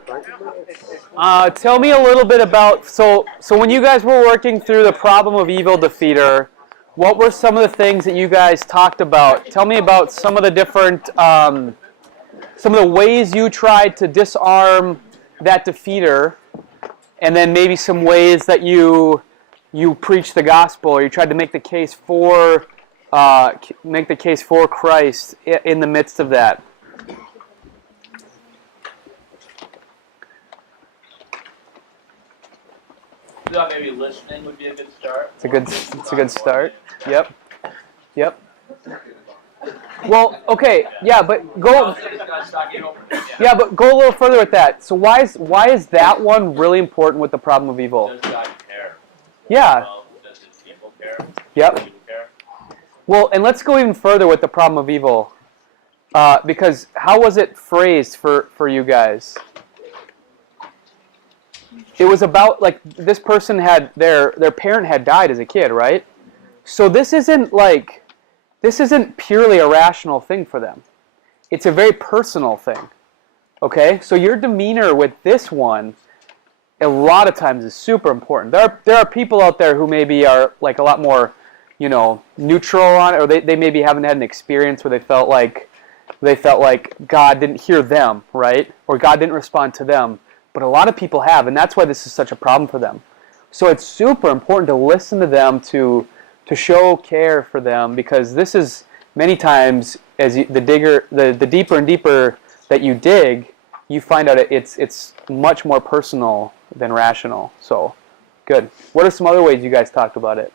tell me a little bit about, so when you guys were working through the problem of evil defeater, what were some of the things that you guys talked about? Tell me about some of the different, some of the ways you tried to disarm that defeater, and then maybe some ways that you preached the gospel, or you tried to make the case for Christ in the midst of that. Maybe listening would be a good start. It's a good start. Yep. Well, okay, yeah, but go. Yeah, but go a little further with that. So why is that one really important with the problem of evil? Does God care? Yeah. Does his people care? Yep. Do you care? Well, and let's go even further with the problem of evil, because how was it phrased for you guys? It was about, like, this person had their parent had died as a kid, right? So this isn't purely a rational thing for them. It's a very personal thing. Okay? So your demeanor with this one, a lot of times, is super important. There are people out there who maybe are like a lot more, neutral on it, or they maybe haven't had an experience where they felt like God didn't hear them, right? Or God didn't respond to them. But a lot of people have, and that's why this is such a problem for them. So it's super important to listen to them, to show care for them, because this is many times, as the deeper and deeper that you dig, you find out it's much more personal than rational. So, good. What are some other ways you guys talked about it?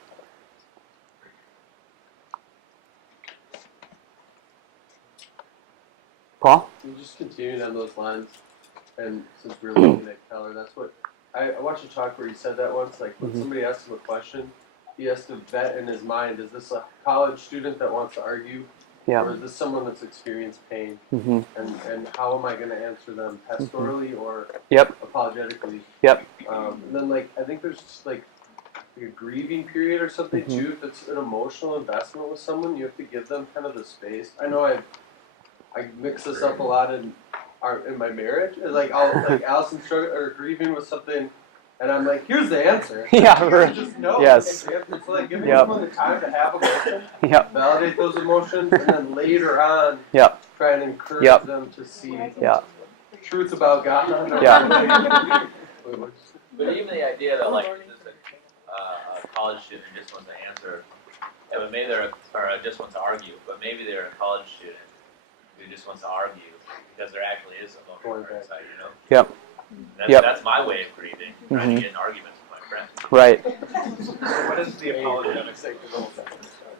Paul? You just continued on those lines, and since we're looking at Keller, that's what I watched a talk where he said that once. Like when somebody asks him a question, he has to vet in his mind: is this a college student that wants to argue, or is this someone that's experienced pain? Mm-hmm. And how am I going to answer them pastorally or apologetically? And then I think there's just like a grieving period or something too. If it's an emotional investment with someone, you have to give them kind of the space. I know I mix this up a lot in my marriage. Like Allison grieving with something, and I'm like, here's the answer. Just know. Yes. It's like giving someone the time to have emotion, validate those emotions, and then later on, try and encourage them to see truth about God. But even the idea that a college student just wants to answer, but maybe just wants to argue, but maybe they're a college student who just wants to argue because there actually is emotional inside, That's my way of grieving, trying to get in arguments with my friends. Right. What is the apologetics say to those?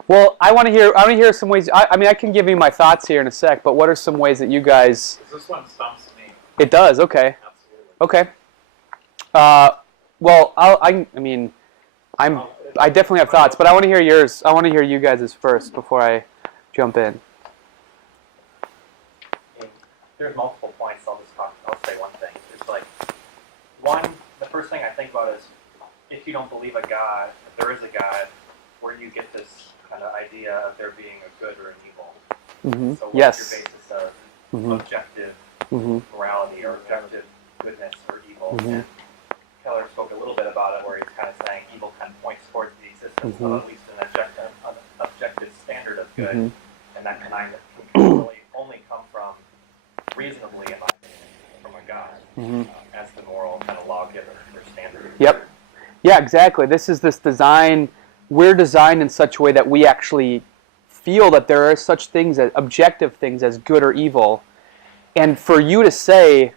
Well, I want to hear some ways. I mean, I can give you my thoughts here in a sec, but what are some ways that you guys? This one stumps me. It does. Okay. Absolutely. Okay. Well, I definitely have thoughts, but I want to hear yours. I want to hear you guys' first before I jump in. There's multiple points. I'll say one thing. It's like, one, first thing I think about is if you don't believe a God, if there is a God, where do you get this kind of idea of there being a good or an evil? Mm-hmm. So what's Yes. your basis of Mm-hmm. objective Mm-hmm. morality or objective goodness or evil? Mhm. And Keller spoke a little bit about it, where he's kind of saying evil kind of points towards the existence Mhm. of at least an objective standard of good, Mhm. and that kind of can really only come from reasonably, in my opinion, from a God Mhm. as the moral kind of lawgiver or standard. Yep. Yeah, exactly. This is this design. We're designed in such a way that we actually feel that there are such things as objective things as good or evil. And for you to say,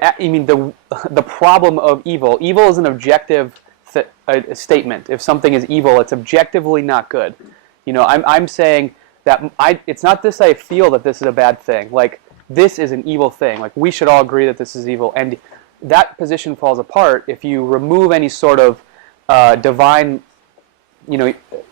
I mean, the problem of evil. Evil is an objective statement. If something is evil, it's objectively not good. You know, I'm saying that it's not this I feel that this is a bad thing. Like, this is an evil thing. Like, we should all agree that this is evil. And that position falls apart if you remove any sort of divine,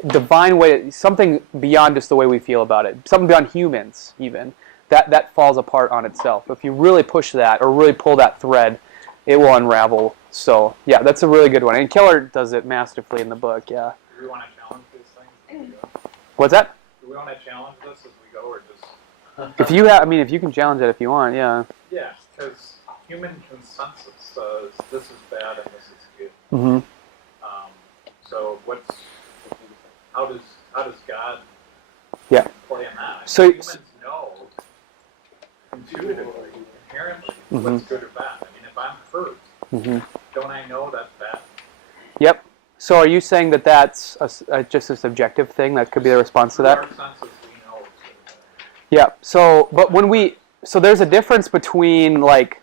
divine way, something beyond just the way we feel about it, something beyond humans even. That falls apart on itself. If you really push that or really pull that thread, it will unravel. So yeah, that's a really good one. And Keller does it masterfully in the book. Yeah. Do we want to challenge these things as we go? What's that? Do we want to challenge this as we go, or just? If you have, I mean, if you can challenge it if you want, yeah. Yeah, because human consensus says this is bad and this is good. Mm-hmm. So how does God Yeah. play in that? So humans know intuitively, inherently, Mhm. what's good or bad. I mean, if I'm hurt, Mm-hmm. don't I know that's bad? Yep. So are you saying that that's just a subjective thing? That could be the response to Through that? our senses, we know it's good or bad. Yeah. So, but so there's a difference between like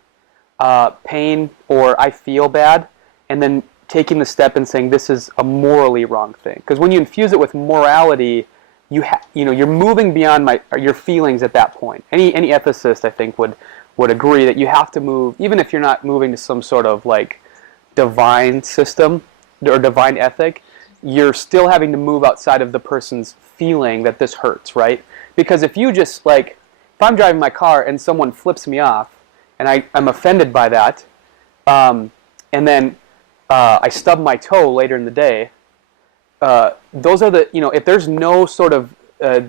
pain or I feel bad, and then taking the step and saying this is a morally wrong thing. Because when you infuse it with morality, you're moving beyond your feelings at that point. Any ethicist, I think, would agree that you have to move, even if you're not moving to some sort of like divine system or divine ethic, you're still having to move outside of the person's feeling that this hurts, right? Because if you just like, if I'm driving my car and someone flips me off, and I'm offended by that, and then I stub my toe later in the day, those are if there's no sort of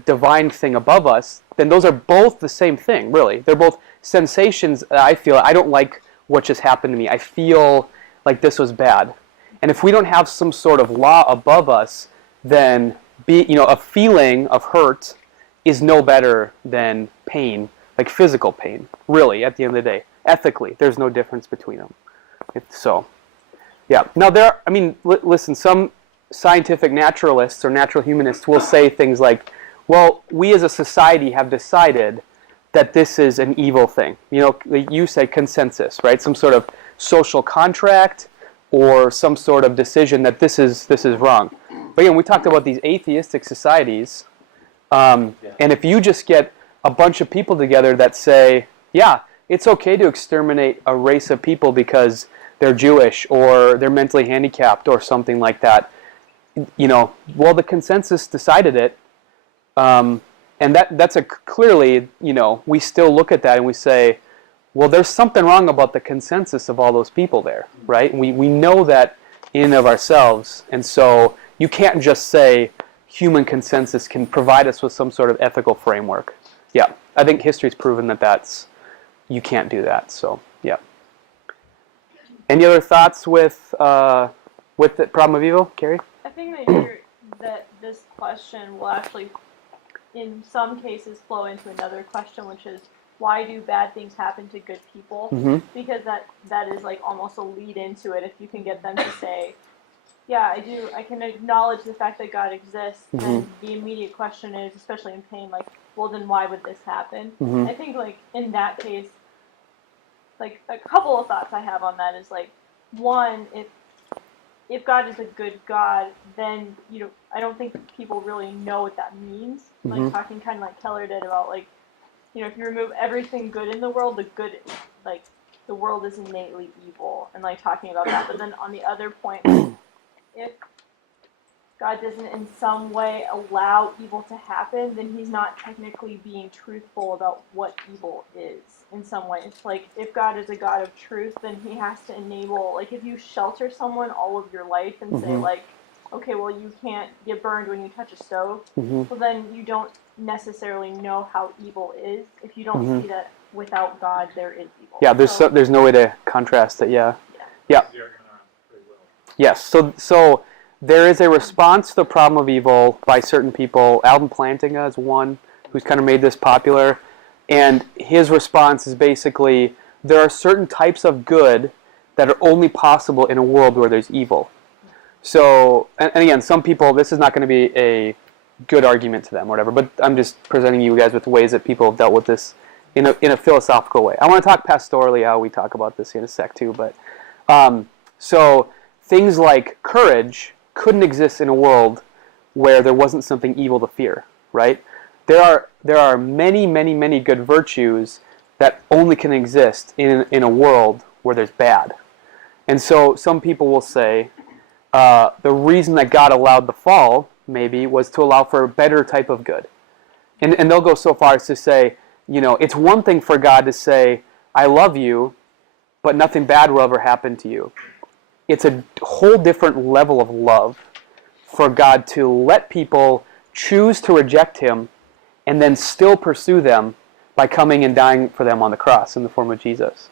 divine thing above us, then those are both the same thing, really. They're both sensations that I feel. I don't like what just happened to me. I feel like this was bad. And if we don't have some sort of law above us, then a feeling of hurt is no better than pain, like physical pain, really, at the end of the day. Ethically, there's no difference between them. So, yeah. Now, listen, some scientific naturalists or natural humanists will say things like, well, we as a society have decided that this is an evil thing. You say consensus, right? Some sort of social contract or some sort of decision that this is wrong. But again, we talked about these atheistic societies, and if you just get a bunch of people together that say, yeah, it's okay to exterminate a race of people because they're Jewish or they're mentally handicapped or something like that, well, the consensus decided it, and that's clearly, we still look at that and we say, well, there's something wrong about the consensus of all those people there, right? We know that in and of ourselves, and so you can't just say human consensus can provide us with some sort of ethical framework. Yeah, I think history's proven that you can't do that. So, yeah. Any other thoughts with the problem of evil, Carrie? I think that this question will actually, in some cases, flow into another question, which is, why do bad things happen to good people? Mm-hmm. Because that is like almost a lead into it. If you can get them to say, yeah, I can acknowledge the fact that God exists, Mm-hmm. then the immediate question is, especially in pain, like, well, then why would this happen? Mm-hmm. I think, like, in that case, like, a couple of thoughts I have on that is, like, one, if God is a good God, then, I don't think people really know what that means. Mm-hmm. Like, talking kind of like Keller did about, like, if you remove everything good in the world, the world is innately evil, and, like, talking about that. But then on the other point, if God doesn't in some way allow evil to happen, then he's not technically being truthful about what evil is in some ways. Like, if God is a God of truth, then he has to enable, like, if you shelter someone all of your life and say, like, okay, well, you can't get burned when you touch a stove, well, then you don't necessarily know how evil is. If you don't see that without God, there is evil. Yeah, there's no way to contrast it, yeah. Yeah. Yes, so there is a response to the problem of evil by certain people. Alvin Plantinga is one who's kind of made this popular. And his response is basically, there are certain types of good that are only possible in a world where there's evil. So, and again, some people, this is not going to be a good argument to them or whatever, but I'm just presenting you guys with ways that people have dealt with this in a philosophical way. I want to talk pastorally how we talk about this in a sec too, but so things like courage couldn't exist in a world where there wasn't something evil to fear, right? There are many, many, many good virtues that only can exist in a world where there's bad. And so some people will say the reason that God allowed the fall, maybe, was to allow for a better type of good. And they'll go so far as to say, it's one thing for God to say, I love you, but nothing bad will ever happen to you. It's a whole different level of love for God to let people choose to reject him and then still pursue them by coming and dying for them on the cross in the form of Jesus.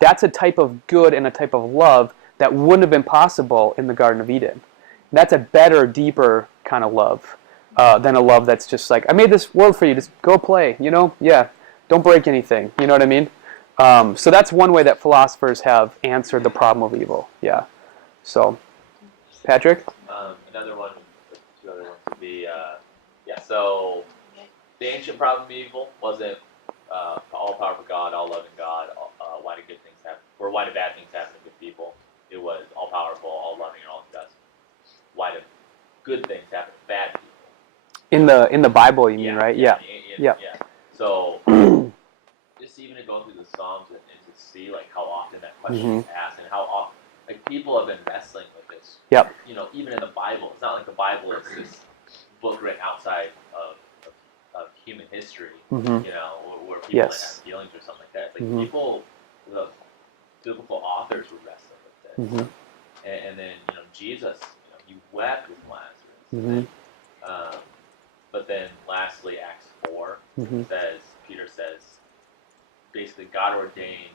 That's a type of good and a type of love that wouldn't have been possible in the Garden of Eden. That's a better, deeper kind of love than a love that's just like, I made this world for you, just go play, Yeah, don't break anything, you know what I mean? So that's one way that philosophers have answered the problem of evil, yeah. So, Patrick? Another one, two other ones would be, so the ancient problem of evil wasn't all-powerful God, all-loving God, why do good things happen, or why do bad things happen to good people? It was all-powerful, all-loving, and all-just. Why do good things happen to bad people? In the Bible, you mean, right? Yeah. So, just even to go through the Psalms and to see like how often that question is asked and how often like people have been wrestling with this. Yep. Even in the Bible, it's not like the Bible is this book written outside of human history. Where people might have feelings or something like that. It's like people, the biblical authors were wrestling with this, and then Jesus, he wept with Lazarus. But then lastly, Acts 4 Peter says, basically God ordained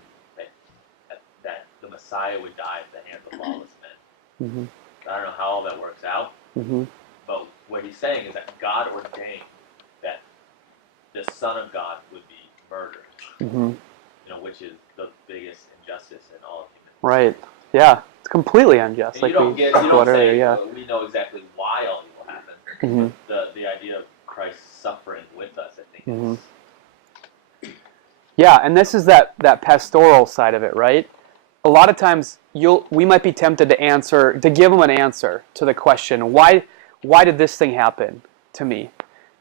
that the Messiah would die at the hands of lawless men. I don't know how all that works out, but what he's saying is that God ordained that the Son of God would be murdered, which is the biggest injustice in all of humanity. Right. Yeah. It's completely unjust. And you don't say, we know exactly why all evil happened. The idea of Christ suffering with us, I think, is... Yeah, and this is that pastoral side of it, right? A lot of times we might be tempted to give them an answer to the question, why did this thing happen to me?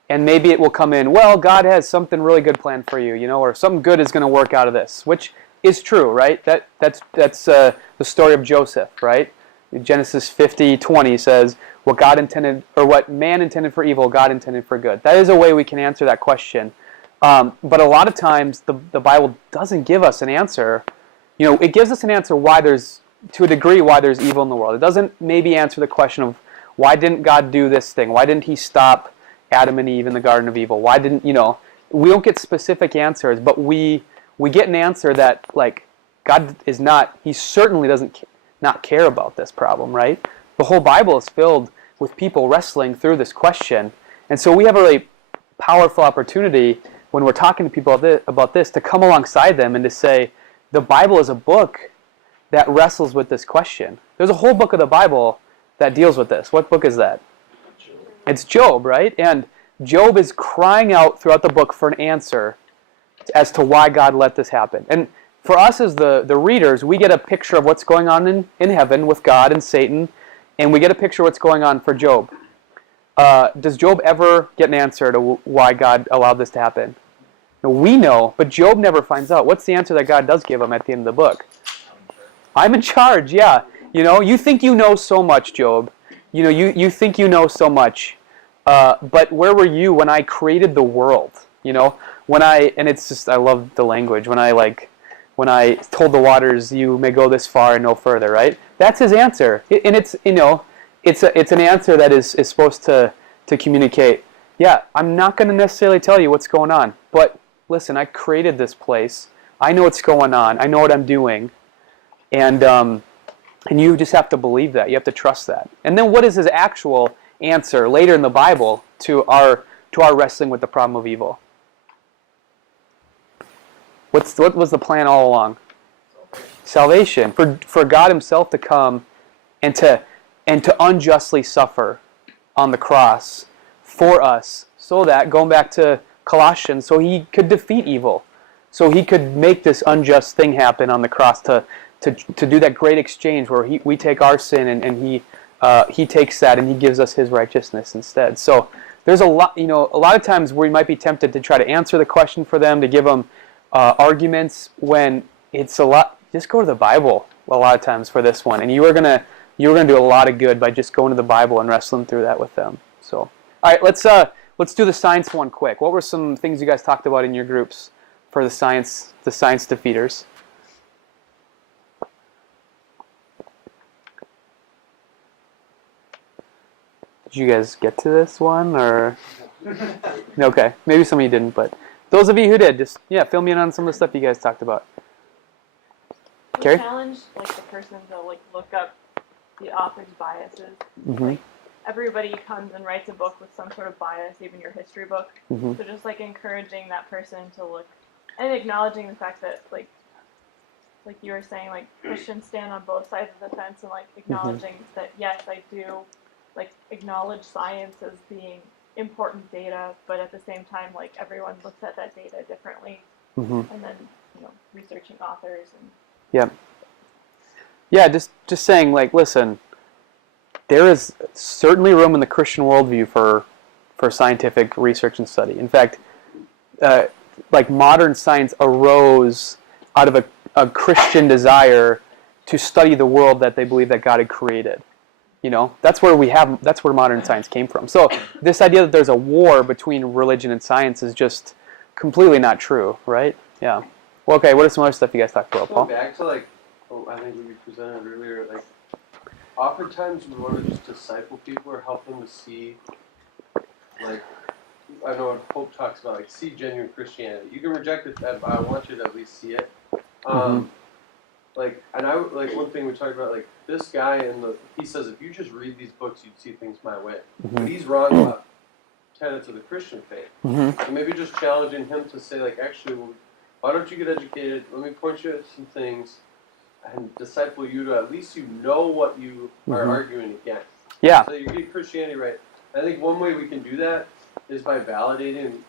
And maybe it will come in, well, God has something really good planned for you, or something good is going to work out of this, which is true, right? That's the story of Joseph, right? Genesis 50:20 says, what man intended for evil, God intended for good. That is a way we can answer that question. But a lot of times the Bible doesn't give us an answer. It gives us an answer to a degree, why there's evil in the world. It doesn't maybe answer the question of why didn't God do this thing? Why didn't he stop Adam and Eve in the Garden of Evil? Why didn't, we don't get specific answers, but we get an answer that, like, God is not, he certainly doesn't not care about this problem, right? The whole Bible is filled with people wrestling through this question. And so we have a really powerful opportunity when we're talking to people about this to come alongside them and to say, the Bible is a book that wrestles with this question. There's a whole book of the Bible that deals with this. What book is that? It's Job, right? And Job is crying out throughout the book for an answer as to why God let this happen. And for us as the readers, we get a picture of what's going on in heaven with God and Satan, and we get a picture of what's going on for Job. Does Job ever get an answer to why God allowed this to happen? No, we know, but Job never finds out. What's the answer that God does give him at the end of the book? I'm in charge, yeah. You think you know so much, Job, you think you know so much, but where were you when I created the world? And it's just, I love the language, when I told the waters, you may go this far and no further, right? That's his answer. And it's an answer that is supposed to communicate, yeah, I'm not going to necessarily tell you what's going on, but listen, I created this place. I know what's going on. I know what I'm doing. And you just have to believe that. You have to trust that. And then what is his actual answer later in the Bible to our wrestling with the problem of evil? What was the plan all along? Salvation. For God himself to come and to unjustly suffer on the cross for us, so that, going back to Colossians, so he could defeat evil. So he could make this unjust thing happen on the cross to do that great exchange where we take our sin and he takes that and he gives us his righteousness instead. So there's a lot of times where we might be tempted to try to answer the question for them, to give them arguments, when it's a lot. Just go to the Bible a lot of times for this one, and you are gonna do a lot of good by just going to the Bible and wrestling through that with them. So, all right, let's do the science one quick. What were some things you guys talked about in your groups for the science defeaters? Did you guys get to this one, or? Okay, maybe some of you didn't, but those of you who did, just fill me in on some of the stuff you guys talked about. We Carrie? challenge the person to look up the author's biases. Mm-hmm. Everybody comes and writes a book with some sort of bias, even your history book. Mm-hmm. So just encouraging that person to look and acknowledging the fact that like you were saying, Christians stand on both sides of the fence, and acknowledging that yes, I do acknowledge science as being important data, but at the same time everyone looks at that data differently. Mm-hmm. And then researching authors and yeah, just saying listen, there is certainly room in the Christian worldview for scientific research and study. In fact, modern science arose out of a Christian desire to study the world that they believe that God had created. That's where modern science came from. So this idea that there's a war between religion and science is just completely not true, right? Yeah. Well, okay, what are some other stuff you guys talked about, Paul? Going back to I think what you presented earlier, oftentimes we want to just disciple people or help them to see, I know what Pope talks about, see genuine Christianity. You can reject it, but I want you to at least see it. And one thing we talked about, this guy he says if you just read these books, you'd see things my way. Mm-hmm. But he's wrong about tenets of the Christian faith. Mm-hmm. So maybe just challenging him to say, actually, why don't you get educated? Let me point you at some things and disciple you to at least what you are arguing against. Yeah. So you get Christianity right. I think one way we can do that is by validating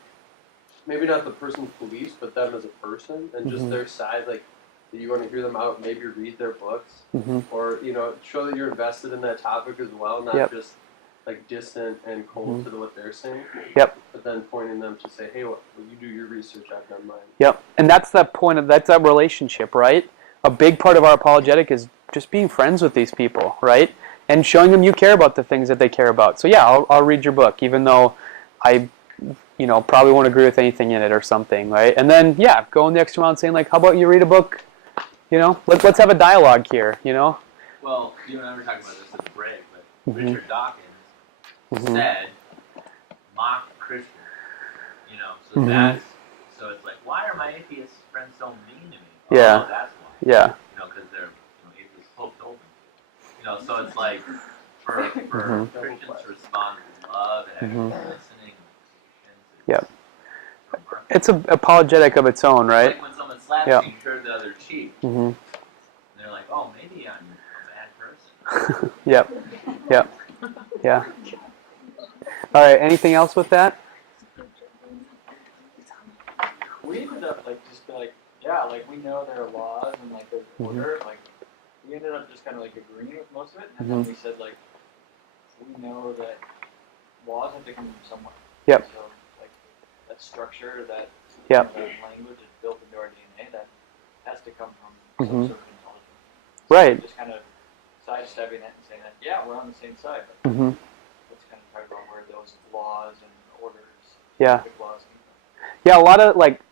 maybe not the person's beliefs, but them as a person and just their side. You want to hear them out, maybe read their books, or show that you're invested in that topic as well, not just distant and cold to what they're saying. Yep. But then pointing them to say, hey, well, you do your research, I've done mine. Yep. And that's that point that's that relationship, right? A big part of our apologetic is just being friends with these people, right? And showing them you care about the things that they care about. So yeah, I'll read your book, even though I probably won't agree with anything in it or something, right? And then going the extra mile and saying how about you read a book? Let's have a dialogue here, Well, you and I were talking about this at the break, but Richard Dawkins said, mock Christians. So it's why are my atheist friends so mean to me? Yeah. Oh, that's why. Yeah. Because they're atheist Pope told them to. So it's for Christians to respond with love and actually listening and Yep. It's an apologetic of its own, right? It's when someone slaps you, you turn the other cheek. Mm-hmm. And they're like, oh, maybe I'm a bad person. Yep. Yeah. All right. Anything else with that? We ended up we know there are laws and there's order. We ended up just kind of agreeing with most of it, and then we said we know that laws have to come from somewhere. Yep. So that structure, that language is built into our DNA. That has to come from some sort of intelligence. So Right. we just kind of sidestepping it and saying that, yeah, we're on the same side. But Mm-hmm. let's kind of talk about where those laws and orders, Yeah. scientific laws came from. Yeah,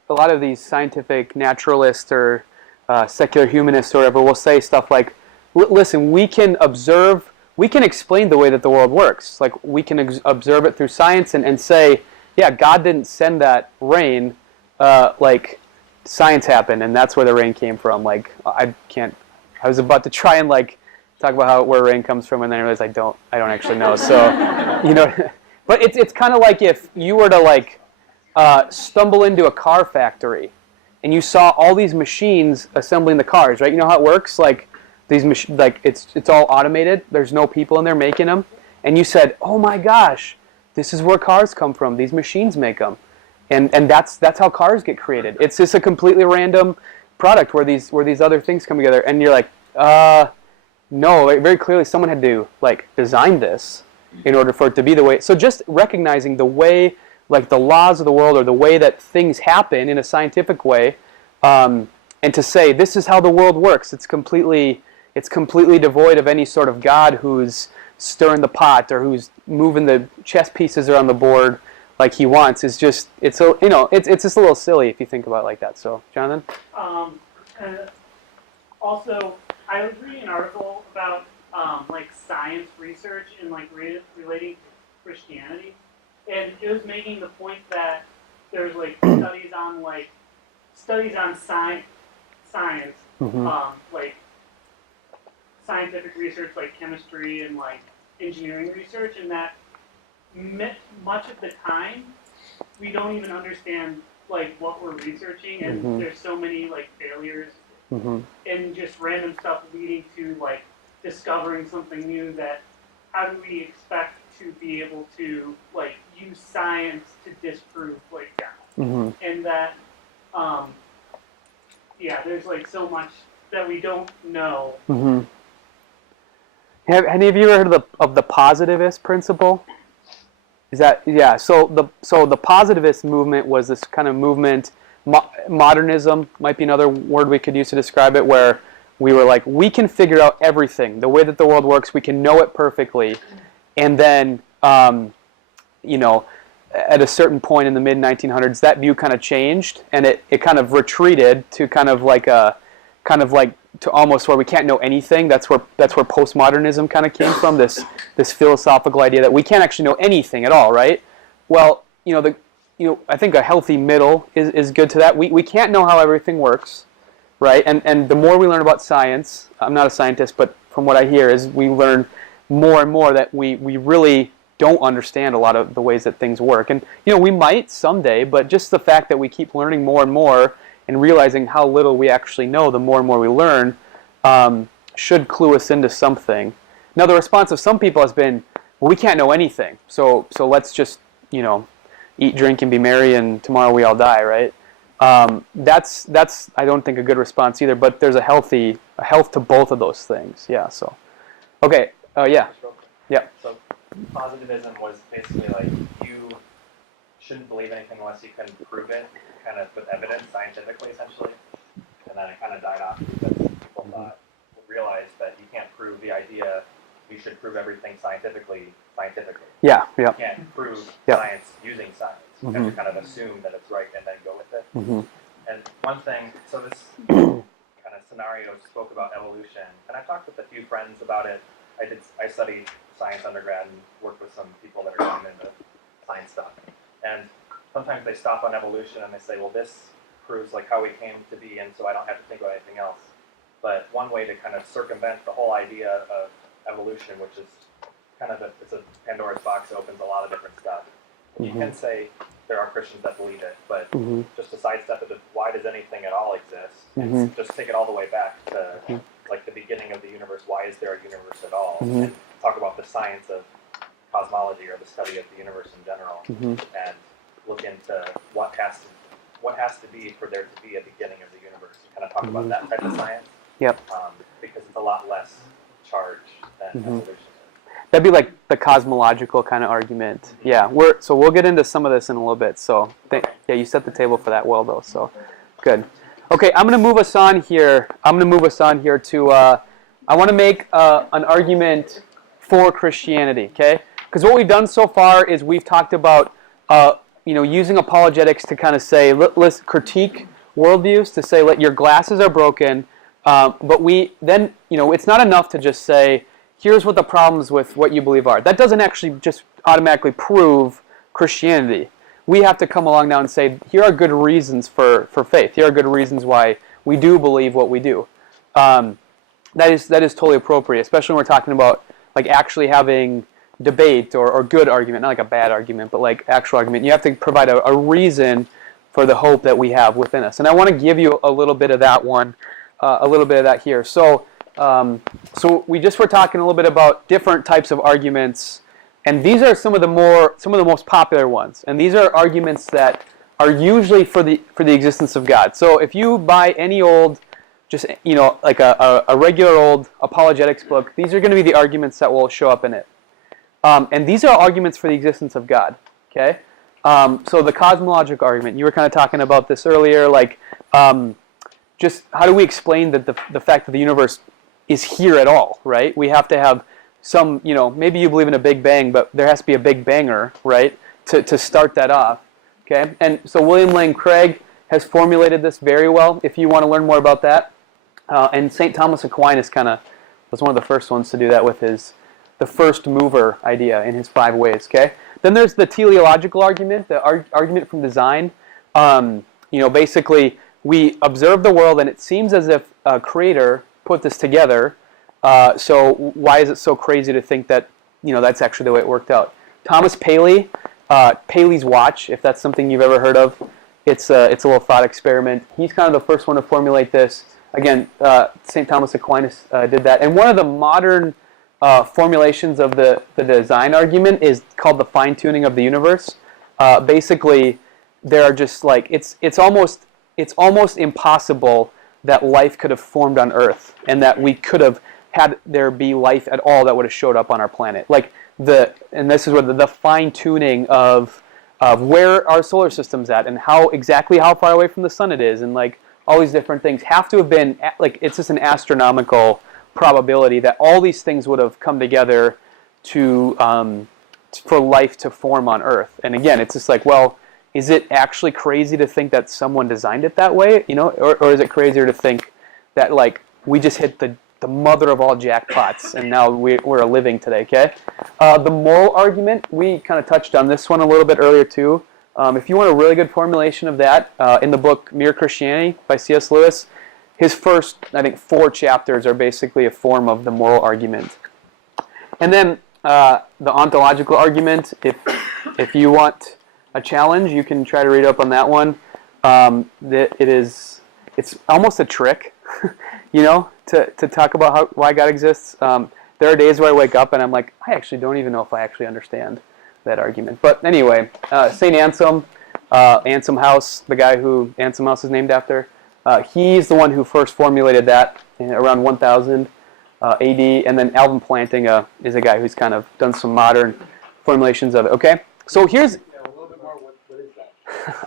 a lot of these scientific naturalists or secular humanists or whatever will say stuff like, listen, we can explain the way that the world works. Like, we can observe it through science and say, yeah, God didn't send that rain, like, science happened, and that's where the rain came from. Like, I was about to try and, like, talk about where rain comes from, and then I realized I don't actually know. So, you know, but it's kind of like if you were to, like, stumble into a car factory, and you saw all these machines assembling the cars, right? You know how it works? Like, these it's all automated. There's no people in there making them. And you said, "Oh my gosh, this is where cars come from. These machines make them." And that's how cars get created. It's just a completely random product where these other things come together. And you're like, no, very clearly someone had to, like, design this in order for it to be the way. So just recognizing the way, like, the laws of the world or the way that things happen in a scientific way, and to say this is how the world works. It's completely devoid of any sort of God who's stirring the pot or who's moving the chess pieces around the board like he wants. It's just it's just a little silly if you think about it like that. So, Jonathan. Also, I was reading an article about like science research and like relating to Christianity, and it was making the point that there's like studies on science, Mm-hmm. like scientific research, like chemistry and like engineering research, and that much of the time we don't even understand like what we're researching, and Mm-hmm. there's so many like failures Mm-hmm. and just random stuff leading to like discovering something new. That how do we expect to be able to like use science to disprove like God? Mm-hmm. And that there's like so much that we don't know. Mm-hmm. Have any of you ever heard of the positivist principle? Is that So the positivist movement was this kind of movement. Modernism might be another word we could use to describe it, where we were like, we can figure out everything, the way that the world works, we can know it perfectly, and then you know, at a certain point in the mid-1900s, that view kind of changed, and it kind of retreated to kind of like to almost where we can't know anything. That's where postmodernism kind of came from. This philosophical idea that we can't actually know anything at all, right? Well, I think a healthy middle is good to that. We can't know how everything works, right? And the more we learn about science, I'm not a scientist, but from what I hear is we learn more and more that we really don't understand a lot of the ways that things work. And we might someday, but just the fact that we keep learning more and more and realizing how little we actually know, the more and more we learn, should clue us into something. Now, the response of some people has been, well, we can't know anything, so let's just, eat, drink, and be merry, and tomorrow we all die, right? That's I don't think a good response either, but there's a health to both of those things. Yeah, so. Okay, yeah. Yeah. So positivism was basically like you shouldn't believe anything unless you can prove it, kind of with evidence, scientifically, essentially. And then it kind of died off because people realized that you can't prove the idea. You should prove everything scientifically. Yeah. You can't prove science using science. You have to kind of assume that it's right and then go with it. Mm-hmm. And one thing, so this kind of scenario spoke about evolution, and I talked with a few friends about it. I studied science undergrad and worked with some people that are going into science stuff. And sometimes they stop on evolution and they say, well, this proves like how we came to be, and so I don't have to think about anything else. But one way to kind of circumvent the whole idea of evolution, which is kind of it's a Pandora's box that opens a lot of different stuff. You can say there are Christians that believe it, but just to sidestep it, why does anything at all exist? And just take it all the way back to like the beginning of the universe. Why is there a universe at all? And talk about the science of cosmology or the study of the universe in general, and look into what has to be for there to be a beginning of the universe. And kind of talk about that type of science. Yep. Because it's a lot less charged than evolution. That'd be like the cosmological kind of argument. Yeah, we'll get into some of this in a little bit. So you set the table for that well, though. So good. Okay, I'm going to move us on here. To I want to make an argument for Christianity, okay? Because what we've done so far is we've talked about using apologetics to kind of say, let's critique worldviews, to say, your glasses are broken, but we then, it's not enough to just say, here's what the problems with what you believe are. That doesn't actually just automatically prove Christianity. We have to come along now and say, here are good reasons for faith. Here are good reasons why we do believe what we do. That is totally appropriate, especially when we're talking about actually having debate or good argument, not like a bad argument, but actual argument. You have to provide a reason for the hope that we have within us. And I want to give you a little bit of that one, a little bit of that here. So we just were talking a little bit about different types of arguments, and these are some of the most popular ones. And these are arguments that are usually for the existence of God. So if you buy any old, just a regular old apologetics book, these are going to be the arguments that will show up in it. And these are arguments for the existence of God. Okay. So the cosmological argument, you were kind of talking about this earlier, just how do we explain that the fact that the universe is here at all, right? We have to have some, maybe you believe in a Big Bang, but there has to be a Big Banger, right, to start that off, okay? And so William Lane Craig has formulated this very well, if you want to learn more about that. And St. Thomas Aquinas was one of the first ones to do that with the first mover idea in his 5 ways, okay? Then there's the teleological argument, the argument from design. Basically, we observe the world, and it seems as if a creator put this together. So why is it so crazy to think that that's actually the way it worked out? Thomas Paley, Paley's watch, if that's something you've ever heard of, it's a little thought experiment. He's kind of the first one to formulate this. Again, St. Thomas Aquinas did that. And one of the modern formulations of the design argument is called the fine-tuning of the universe. Basically, there are just it's almost impossible that life could have formed on Earth, and that we could have had there be life at all that would have showed up on our planet. And this is where the fine-tuning of where our solar system's at, and exactly how far away from the sun it is, and all these different things have to have been it's just an astronomical probability that all these things would have come together for life to form on Earth. And again, it's just is it actually crazy to think that someone designed it that way? Or is it crazier to think that we just hit the mother of all jackpots and now we're living today, okay? The moral argument, we kind of touched on this one a little bit earlier too. If you want a really good formulation of that, in the book Mere Christianity by C.S. Lewis, his first, I think, 4 chapters are basically a form of the moral argument. And then the ontological argument, if you want a challenge, you can try to read up on that one. It's almost a trick, to talk about why God exists. There are days where I wake up and I'm like, I actually don't even know if I actually understand that argument. But anyway, St. Anselm, Anselm House, the guy who Anselm House is named after, he's the one who first formulated that around 1000 AD, and then Alvin Planting is a guy who's kind of done some modern formulations of it. Okay, so here's. A little bit more. What is that?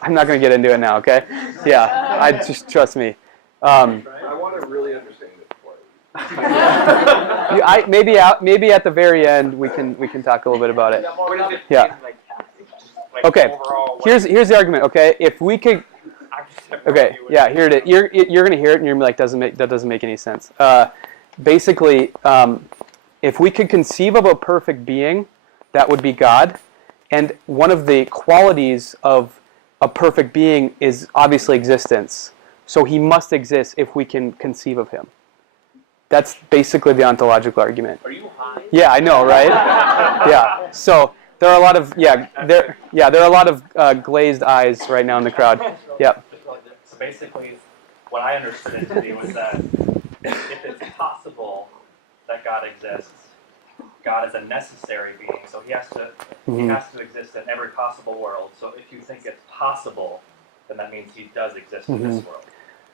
I'm not going to get into it now. Okay, yeah, just trust me. I want to really understand it before. Maybe at the very end we can talk a little bit about it. Yeah. Okay. Here's the argument. Okay, if we could. Okay. Yeah. Here it is. You're going to hear it and you're going to be like, that doesn't make any sense. Basically, if we could conceive of a perfect being, that would be God. And one of the qualities of a perfect being is obviously existence. So he must exist if we can conceive of him. That's basically the ontological argument. Are you high? Yeah, I know, right? Yeah. So there are a lot of there are a lot of glazed eyes right now in the crowd. Yeah. So basically, what I understood it to be was that if it's possible that God exists, God is a necessary being, so he has to exist in every possible world. So if you think it's possible, then that means he does exist in this world.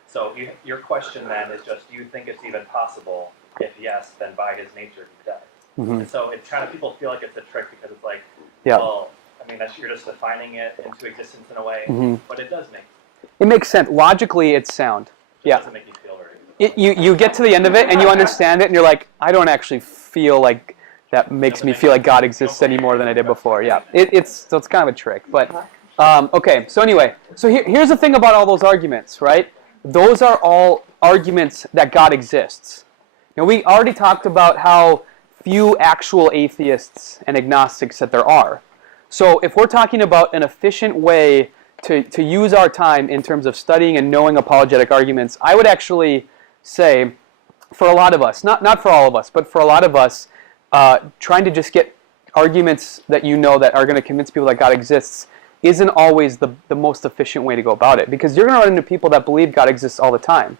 So your question then is just, do you think it's even possible? If yes, then by his nature he does. And so it kind of, people feel like it's a trick because it's like, well, I mean, you're just defining it into existence in a way, but it does make sense. It makes sense. Logically, it's sound. It doesn't make you feel very good you get to the end of it and you understand it and you're like, I don't actually feel like that makes me feel like God exists any more than I did before. Yeah, it's kind of a trick. But okay, so anyway, so here's the thing about all those arguments, right? Those are all arguments that God exists. Now, we already talked about how few actual atheists and agnostics that there are. So if we're talking about an efficient way to use our time in terms of studying and knowing apologetic arguments, I would actually say, for a lot of us, not for all of us, but for a lot of us, trying to just get arguments that you know that are going to convince people that God exists isn't always the most efficient way to go about it, because you're going to run into people that believe God exists all the time.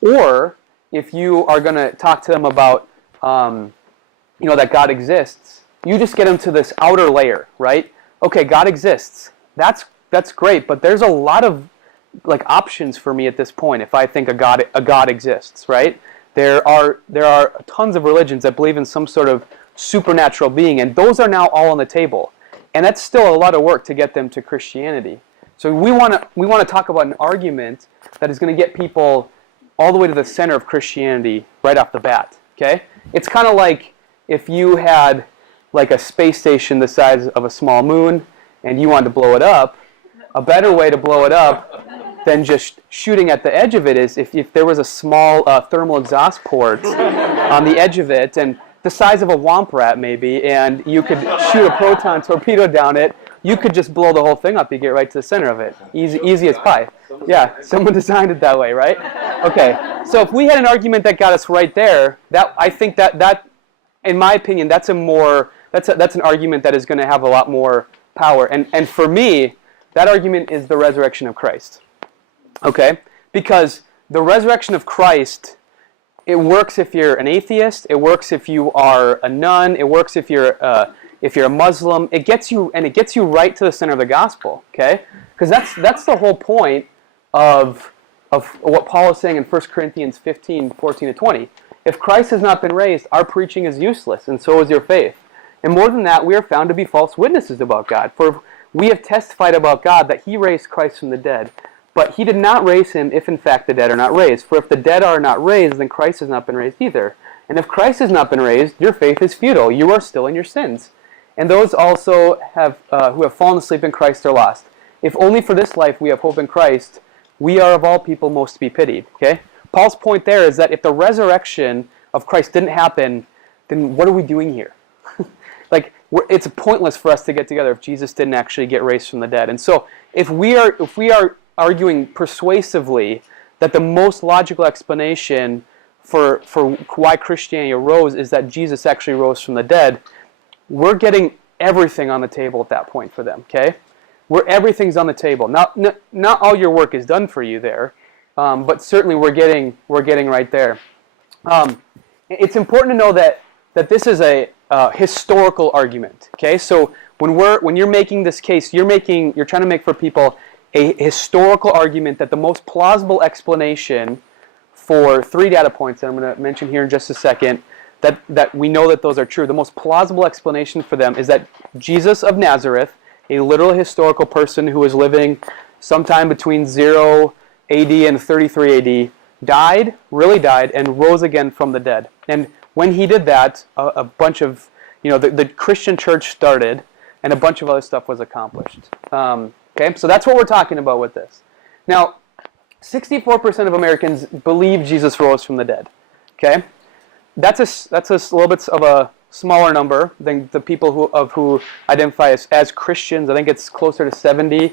Or if you are going to talk to them about that God exists, you just get them to this outer layer, right? Okay, God exists. That's great, but there's a lot of options for me at this point if I think a God exists, right? There are tons of religions that believe in some sort of supernatural being, and those are now all on the table. And that's still a lot of work to get them to Christianity. So we want to talk about an argument that is going to get people all the way to the center of Christianity right off the bat. Okay? It's kind of like if you had a space station the size of a small moon and you wanted to blow it up. A better way to blow it up than just shooting at the edge of it is if there was a small thermal exhaust port on the edge of it, and the size of a womp rat maybe, and you could shoot a proton torpedo down it, you could just blow the whole thing up. You get right to the center of it. Easy as pie. Yeah, someone designed it that way, right? Okay, so if we had an argument that got us right there, I think that in my opinion, that's an argument that is going to have a lot more power. And for me, that argument is the resurrection of Christ. Okay? Because the resurrection of Christ, it works if you're an atheist, it works if you are a nun, it works if you're a Muslim. It gets you right to the center of the gospel, okay? Because that's the whole point of what Paul is saying in 1 Corinthians 15, 14 to 20. If Christ has not been raised, our preaching is useless, and so is your faith. And more than that, we are found to be false witnesses about God. For we have testified about God that he raised Christ from the dead. But he did not raise him if in fact the dead are not raised. For if the dead are not raised, then Christ has not been raised either. And if Christ has not been raised, your faith is futile. You are still in your sins. And those also who have fallen asleep in Christ are lost. If only for this life we have hope in Christ, we are of all people most to be pitied. Okay? Paul's point there is that if the resurrection of Christ didn't happen, then what are we doing here? It's pointless for us to get together if Jesus didn't actually get raised from the dead. And so if we are arguing persuasively that the most logical explanation for why Christianity arose is that Jesus actually rose from the dead, we're getting everything on the table at that point for them, okay? Everything's on the table. Not all your work is done for you there, but certainly we're getting right there. It's important to know that this is a historical argument, okay? So when you're making this case, you're trying to make for people a historical argument that the most plausible explanation for 3 data points that I'm going to mention here in just a second, that we know that those are true. The most plausible explanation for them is that Jesus of Nazareth, a literal historical person who was living sometime between 0 AD and 33 AD, really died, and rose again from the dead. And when he did that, a bunch of, the Christian church started, and a bunch of other stuff was accomplished. Okay, so that's what we're talking about with this. Now, 64% of Americans believe Jesus rose from the dead. Okay, that's a little bit of a smaller number than the people who identify as Christians. I think it's closer to 70%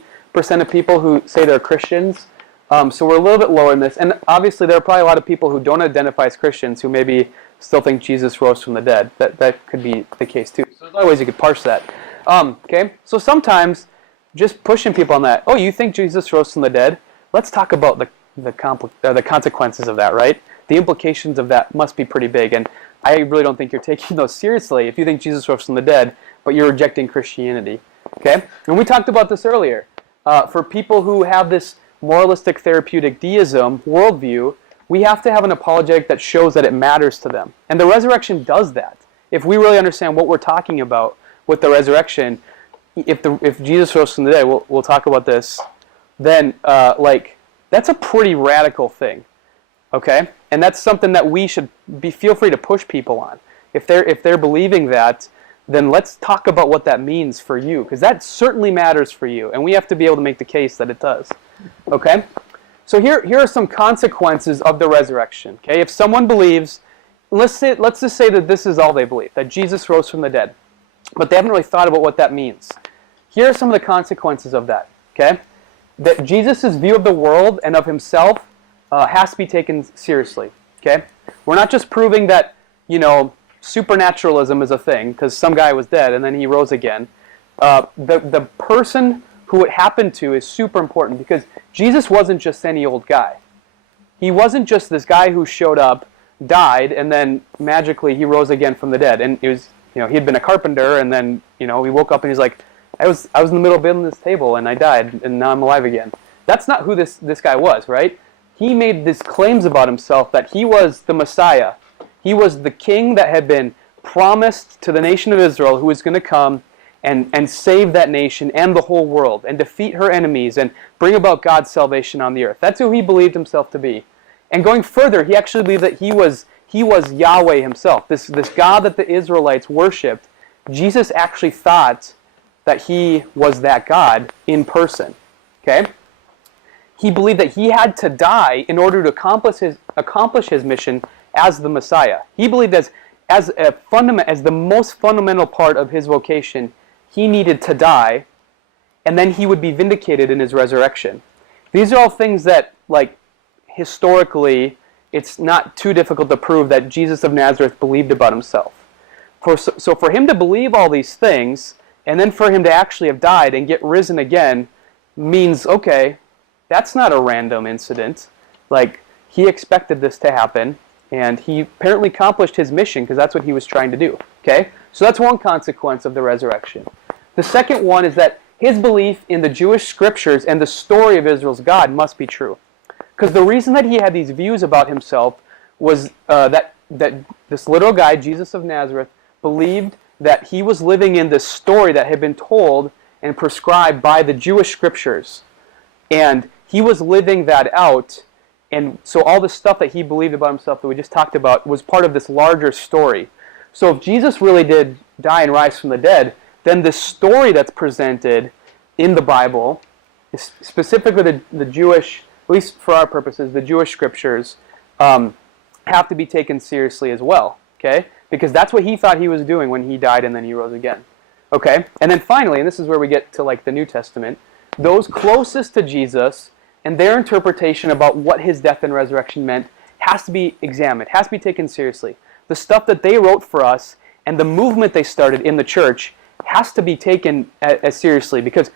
of people who say they're Christians. So we're a little bit lower in this, and obviously there are probably a lot of people who don't identify as Christians who maybe still think Jesus rose from the dead. That could be the case too. So there's a lot of ways you could parse that. Okay, so sometimes just pushing people on that. Oh, you think Jesus rose from the dead? Let's talk about the consequences of that, right? The implications of that must be pretty big, and I really don't think you're taking those seriously if you think Jesus rose from the dead, but you're rejecting Christianity. Okay, and we talked about this earlier. For people who have this moralistic therapeutic deism worldview, we have to have an apologetic that shows that it matters to them. And the resurrection does that. If we really understand what we're talking about with the resurrection, if Jesus rose from the dead, we'll talk about this, then that's a pretty radical thing. Okay? And that's something that we should feel free to push people on. If they're believing that, then let's talk about what that means for you, because that certainly matters for you, and we have to be able to make the case that it does. Okay? So here are some consequences of the resurrection. Okay? If someone believes, let's just say that this is all they believe, that Jesus rose from the dead, but they haven't really thought about what that means. Here are some of the consequences of that. Okay? That Jesus' view of the world and of himself has to be taken seriously. Okay? We're not just proving that, supernaturalism is a thing, because some guy was dead and then he rose again. The person who it happened to is super important, because Jesus wasn't just any old guy. He wasn't just this guy who showed up, died, and then magically he rose again from the dead. And it was, he had been a carpenter, and then, he woke up and he's like, I was in the middle of building this table and I died and now I'm alive again. That's not who this guy was, right? He made these claims about himself that he was the Messiah. He was the king that had been promised to the nation of Israel, who was going to come and save that nation and the whole world and defeat her enemies and bring about God's salvation on the earth. That's who he believed himself to be. And going further, he actually believed that he was Yahweh himself, this God that the Israelites worshipped. Jesus actually thought that he was that God in person. Okay? He believed that he had to die in order to accomplish his mission as the Messiah. He believed as the most fundamental part of his vocation, he needed to die, and then he would be vindicated in his resurrection. These are all things that, historically, it's not too difficult to prove that Jesus of Nazareth believed about himself. So for him to believe all these things, and then for him to actually have died and get risen again, means, okay, that's not a random incident. He expected this to happen, and he apparently accomplished his mission, because that's what he was trying to do. Okay? So that's one consequence of the resurrection. The second one is that his belief in the Jewish scriptures and the story of Israel's God must be true. Because the reason that he had these views about himself was that this little guy, Jesus of Nazareth, believed that he was living in this story that had been told and prescribed by the Jewish scriptures. And he was living that out. And so all the stuff that he believed about himself that we just talked about was part of this larger story. So if Jesus really did die and rise from the dead, then the story that's presented in the Bible, specifically the Jewish, at least for our purposes, the Jewish scriptures, have to be taken seriously as well. Okay? Because that's what he thought he was doing when he died and then he rose again. Okay? And then finally, and this is where we get to the New Testament, those closest to Jesus and their interpretation about what his death and resurrection meant has to be examined, has to be taken seriously. The stuff that they wrote for us and the movement they started in the church has to be taken as seriously, because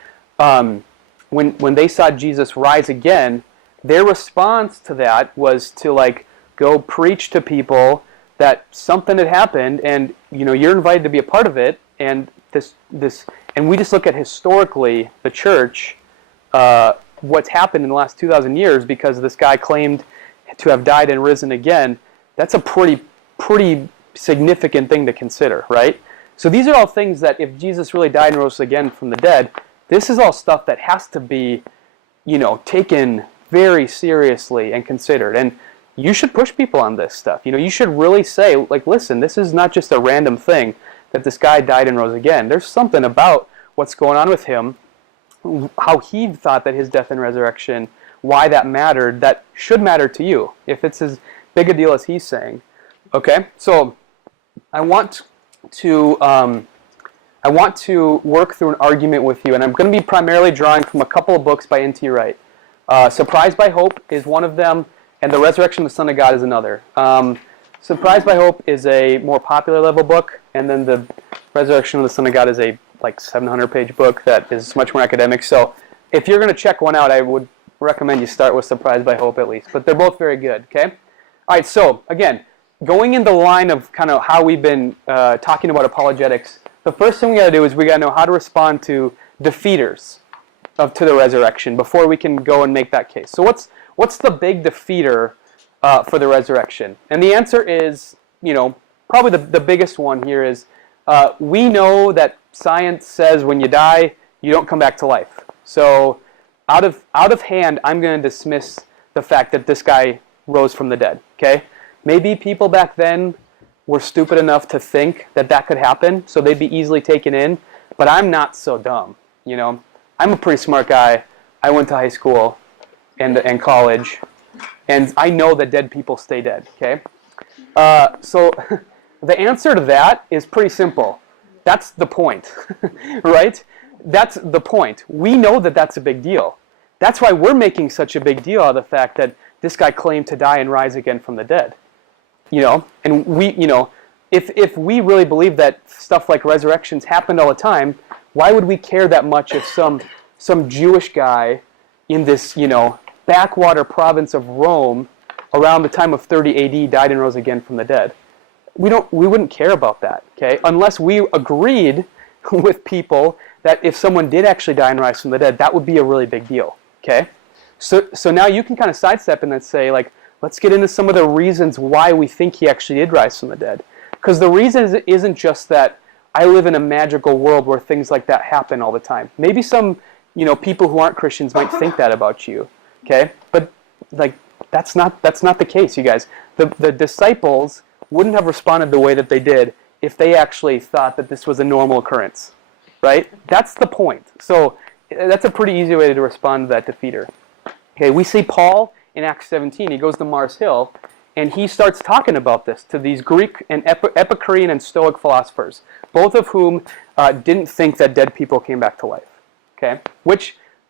when they saw Jesus rise again, their response to that was to go preach to people that something had happened, and you're invited to be a part of it. And and we just look at historically the church, what's happened in the last 2,000 years, because this guy claimed to have died and risen again. That's a pretty significant thing to consider, right? So these are all things that if Jesus really died and rose again from the dead, this is all stuff that has to be, taken very seriously and considered. And you should push people on this stuff. You should really say, listen, this is not just a random thing that this guy died and rose again. There's something about what's going on with him, how he thought that his death and resurrection, why that mattered, that should matter to you, if it's as big a deal as he's saying. Okay? So I want to work through an argument with you, and I'm going to be primarily drawing from a couple of books by N.T. Wright. Surprised by Hope is one of them, and The Resurrection of the Son of God is another. Surprised by Hope is a more popular level book, and then The Resurrection of the Son of God is a 700-page book that is much more academic. So if you're going to check one out, I would recommend you start with Surprised by Hope at least. But they're both very good, okay? All right, so again, going in the line of kind of how we've been talking about apologetics, the first thing we got to do is we got to know how to respond to defeaters to the resurrection before we can go and make that case. So what's the big defeater for the resurrection? And the answer is, probably the biggest one here is we know that science says when you die, you don't come back to life. So out of hand, I'm going to dismiss the fact that this guy rose from the dead. Okay, maybe people back then were stupid enough to think that that could happen, so they'd be easily taken in. But I'm not so dumb. You know, I'm a pretty smart guy. I went to high school and college, and I know that dead people stay dead. Okay, so the answer to that is pretty simple. That's the point, right? That's the point. We know that that's a big deal. That's why we're making such a big deal out of the fact that this guy claimed to die and rise again from the dead. You know, and we, you know, if we really believe that stuff like resurrections happened all the time, why would we care that much if some Jewish guy in this, you know, backwater province of Rome around the time of 30 AD died and rose again from the dead? We wouldn't care about that, okay? Unless we agreed with people that if someone did actually die and rise from the dead, that would be a really big deal, okay? So now you can kind of sidestep and then say, like, let's get into some of the reasons why we think he actually did rise from the dead. Because the reason isn't just that I live in a magical world where things like that happen all the time. Maybe some, you know, people who aren't Christians might think that about you, okay? But like that's not the case, you guys. The disciples wouldn't have responded the way that they did if they actually thought that this was a normal occurrence, right? That's the point. So that's a pretty easy way to respond to that defeater. Okay, we see Paul in Acts 17. He goes to Mars Hill, and he starts talking about this to these Greek and Epicurean and Stoic philosophers, both of whom didn't think that dead people came back to life. Okay,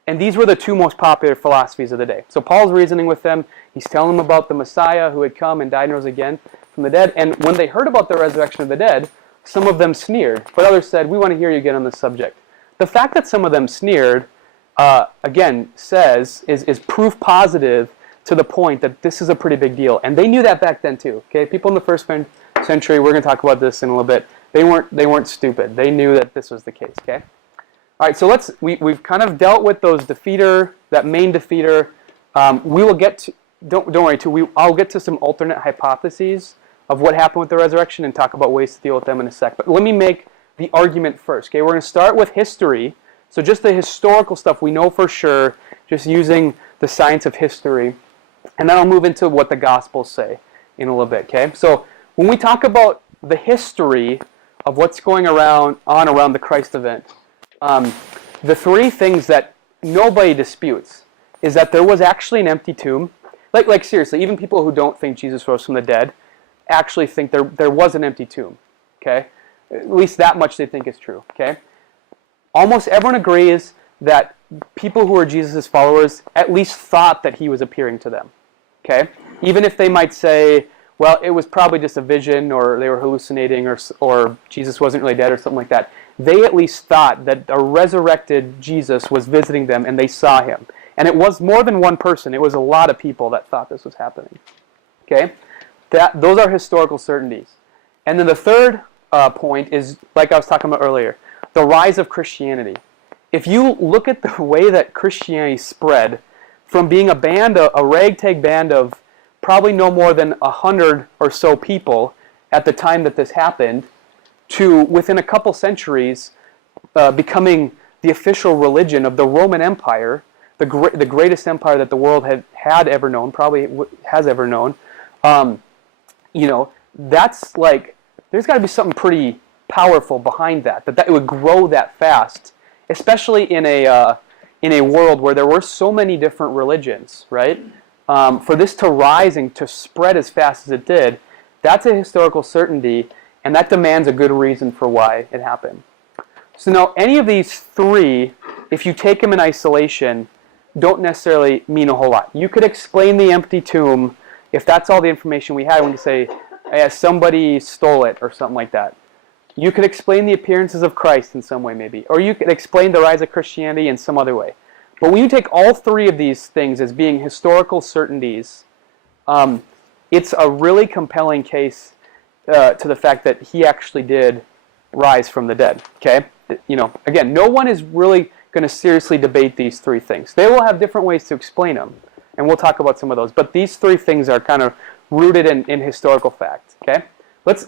and these were the two most popular philosophies of the day. So Paul's reasoning with them. He's telling them about the Messiah who had come and died and rose again from the dead. And when they heard about the resurrection of the dead, some of them sneered, but others said, "We want to hear you again on this subject." The fact that some of them sneered, again, is proof positive to the point that this is a pretty big deal. And they knew that back then too. Okay, people in the first century, we're going to talk about this in a little bit, they weren't stupid. They knew that this was the case, okay? All right, so we've kind of dealt with those that main defeater. We will get to, don't worry too, I'll get to some alternate hypotheses of what happened with the resurrection and talk about ways to deal with them in a sec. But let me make the argument first, okay? We're going to start with history. So just the historical stuff we know for sure, just using the science of history. And then I'll move into what the Gospels say in a little bit, okay? So when we talk about the history of what's going on around the Christ event, the three things that nobody disputes is that there was actually an empty tomb. Like seriously, even people who don't think Jesus rose from the dead actually think there was an empty tomb, okay? At least that much they think is true, okay? Almost everyone agrees that people who are Jesus' followers at least thought that he was appearing to them, okay? Even if they might say, well, it was probably just a vision, or they were hallucinating, or Jesus wasn't really dead, or something like that. They at least thought that a resurrected Jesus was visiting them, and they saw him. And it was more than one person. It was a lot of people that thought this was happening, okay? Those are historical certainties. And then the third point is, like I was talking about earlier, the rise of Christianity. If you look at the way that Christianity spread from being a ragtag band of probably no more than 100 or so people at the time that this happened, to within a couple centuries becoming the official religion of the Roman Empire, the greatest empire that the world had ever known, probably has ever known. You know, that's like, there's got to be something pretty powerful behind that it would grow that fast, especially in a world where there were so many different religions, right? For this to rise and to spread as fast as it did, that's a historical certainty, and that demands a good reason for why it happened. So now, any of these three, if you take them in isolation, don't necessarily mean a whole lot. You could explain the empty tomb, if that's all the information we had, when you say, somebody stole it, or something like that. You could explain the appearances of Christ in some way, maybe. Or you could explain the rise of Christianity in some other way. But when you take all three of these things as being historical certainties, it's a really compelling case to the fact that he actually did rise from the dead. Okay? You know, again, no one is really going to seriously debate these three things. They will have different ways to explain them, and we'll talk about some of those. But these three things are kind of rooted in historical fact. Okay? Let's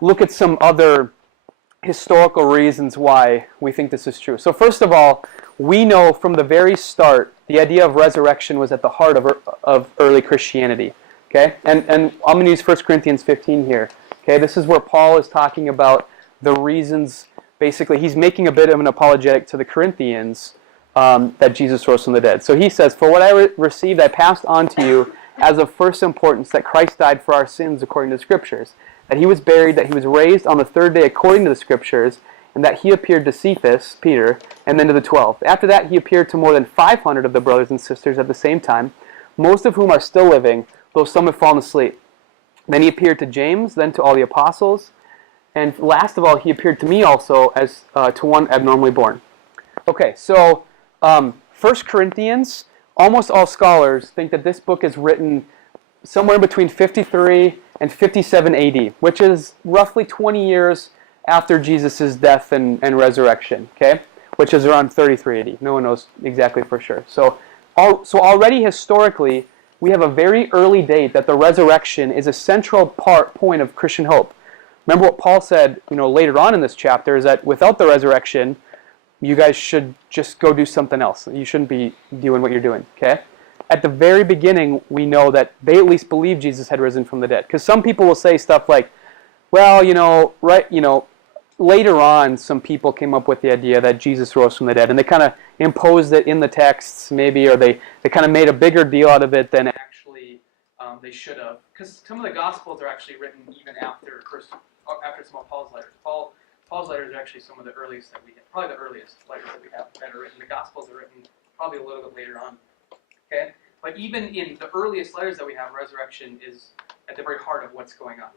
look at some other historical reasons why we think this is true. So first of all, we know from the very start the idea of resurrection was at the heart of early Christianity. Okay, and I'm going to use 1 Corinthians 15 here. Okay, this is where Paul is talking about the reasons. Basically, he's making a bit of an apologetic to the Corinthians that Jesus rose from the dead. So he says, "For what I received, I passed on to you as of first importance, that Christ died for our sins according to the Scriptures, that he was buried, that he was raised on the third day according to the Scriptures, and that he appeared to Cephas, Peter, and then to the 12. After that, he appeared to more than 500 of the brothers and sisters at the same time, most of whom are still living, though some have fallen asleep. Then he appeared to James, then to all the apostles, and last of all, he appeared to me also as to one abnormally born." Okay, so 1 Corinthians, almost all scholars think that this book is written somewhere between 53 and 57 AD, which is roughly 20 years after Jesus' death and resurrection, okay? Which is around 33 AD. No one knows exactly for sure. So already historically, we have a very early date that the resurrection is a central point of Christian hope. Remember what Paul said, later on in this chapter, is that without the resurrection, you guys should just go do something else. You shouldn't be doing what you're doing, okay? At the very beginning, we know that they at least believed Jesus had risen from the dead. Because some people will say stuff like, well, later on, some people came up with the idea that Jesus rose from the dead, and they kind of imposed it in the texts, maybe, or they kind of made a bigger deal out of it than Actually, they should have, because some of the Gospels are actually written even after some of Paul's letters. Paul's letters are actually some of the earliest that we have, probably the earliest letters that we have that are written. The Gospels are written probably a little bit later on. Okay, but even in the earliest letters that we have, resurrection is at the very heart of what's going on.